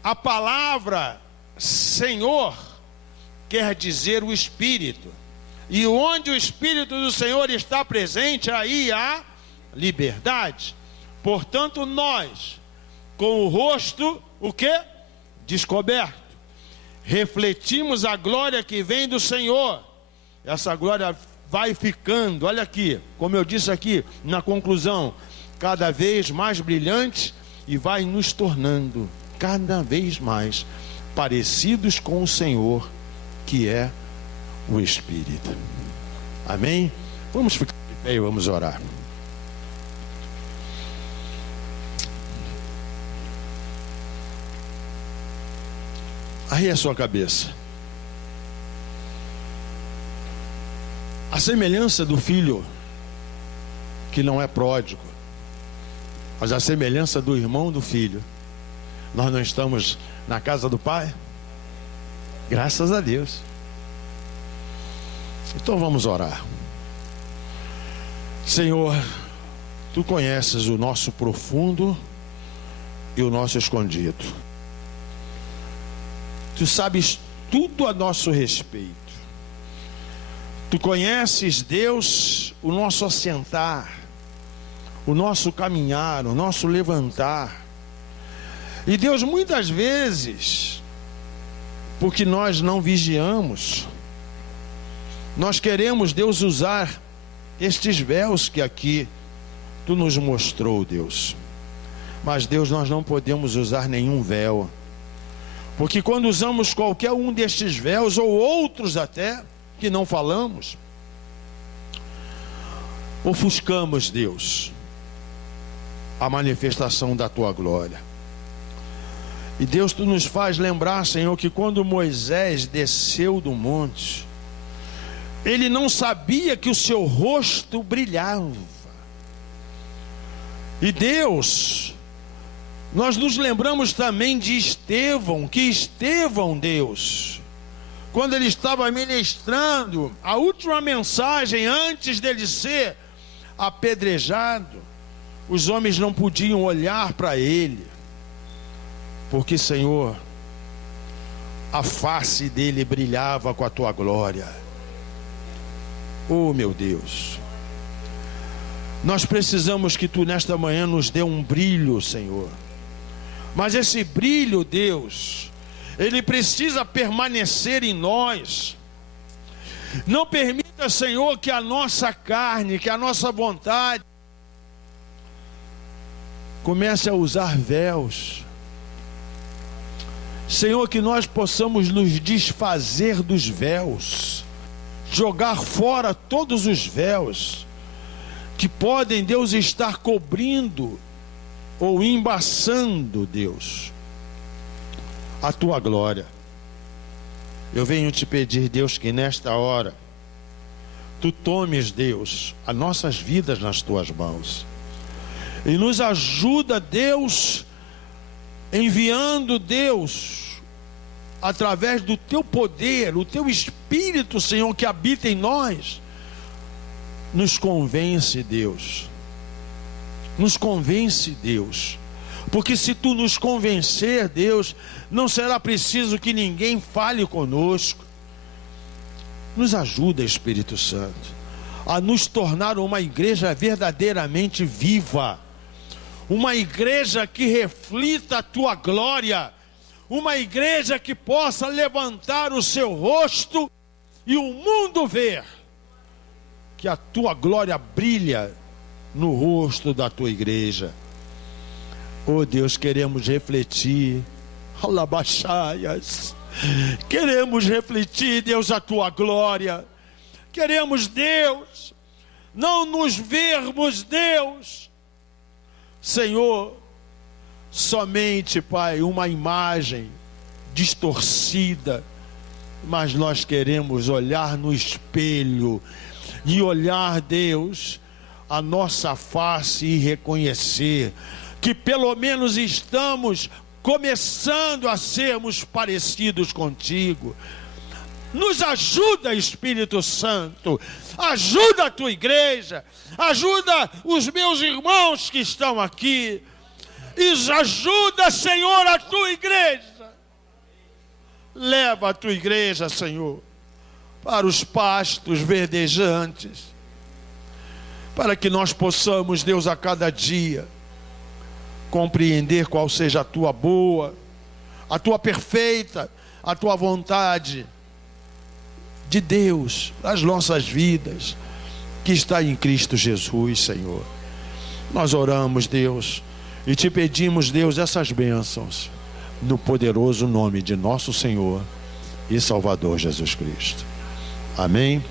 a palavra Senhor quer dizer o Espírito. E onde o Espírito do Senhor está presente, aí há liberdade. Portanto, nós, com o rosto, o quê? Descoberto, refletimos a glória que vem do Senhor. Essa glória vai ficando, olha aqui, como eu disse aqui na conclusão, cada vez mais brilhante, e vai nos tornando cada vez mais parecidos com o Senhor, que é o Espírito. Amém? Vamos ficar de pé e vamos orar. Arrie a sua cabeça. A semelhança do filho que não é pródigo, mas a semelhança do irmão do filho, nós não estamos na casa do Pai? Graças a Deus. Então vamos orar. Senhor, Tu conheces o nosso profundo e o nosso escondido. Tu sabes tudo a nosso respeito. Tu conheces, Deus, o nosso assentar, o nosso caminhar, o nosso levantar. E Deus, muitas vezes, porque nós não vigiamos, nós queremos, Deus, usar estes véus que aqui Tu nos mostrou, Deus. Mas, Deus, nós não podemos usar nenhum véu, porque quando usamos qualquer um destes véus, ou outros até, que não falamos, ofuscamos, Deus, a manifestação da Tua glória. E Deus, Tu nos faz lembrar, Senhor, que quando Moisés desceu do monte, ele não sabia que o seu rosto brilhava. E Deus, nós nos lembramos também de Estevão, que Estevão, Deus, quando ele estava ministrando a última mensagem antes dele ser apedrejado, os homens não podiam olhar para ele, porque, Senhor, a face dele brilhava com a Tua glória. Oh, meu Deus, nós precisamos que Tu nesta manhã nos dê um brilho, Senhor. Mas esse brilho, Deus, ele precisa permanecer em nós. Não permita, Senhor, que a nossa carne, que a nossa vontade comece a usar véus. Senhor, que nós possamos nos desfazer dos véus, jogar fora todos os véus que podem, Deus, estar cobrindo ou embaçando, Deus, a Tua glória. Eu venho te pedir, Deus, que nesta hora Tu tomes, Deus, as nossas vidas nas Tuas mãos e nos ajuda, Deus, enviando, Deus, através do Teu poder, o Teu Espírito, Senhor, que habita em nós. Nos convence, Deus. Nos convence, Deus. Porque se Tu nos convencer, Deus, não será preciso que ninguém fale conosco. Nos ajuda, Espírito Santo, a nos tornar uma igreja verdadeiramente viva. Uma igreja que reflita a Tua glória. Uma igreja que possa levantar o seu rosto e o mundo ver que a Tua glória brilha no rosto da Tua igreja. Oh Deus, queremos refletir, alabachaias, queremos refletir, Deus, a Tua glória. Queremos, Deus, não nos vermos, Deus, Senhor, somente, Pai, uma imagem distorcida, mas nós queremos olhar no espelho e olhar, Deus, a nossa face e reconhecer que pelo menos estamos começando a sermos parecidos contigo. Nos ajuda, Espírito Santo, ajuda a Tua igreja, ajuda os meus irmãos que estão aqui. E ajuda, Senhor, a tua igreja. Leva a tua igreja, Senhor, para os pastos verdejantes, para que nós possamos, Deus, a cada dia compreender qual seja a tua boa, a tua perfeita, a tua vontade de Deus, as nossas vidas, que está em Cristo Jesus, Senhor. Nós oramos, Deus, e te pedimos, Deus, essas bênçãos, no poderoso nome de nosso Senhor e Salvador Jesus Cristo. Amém.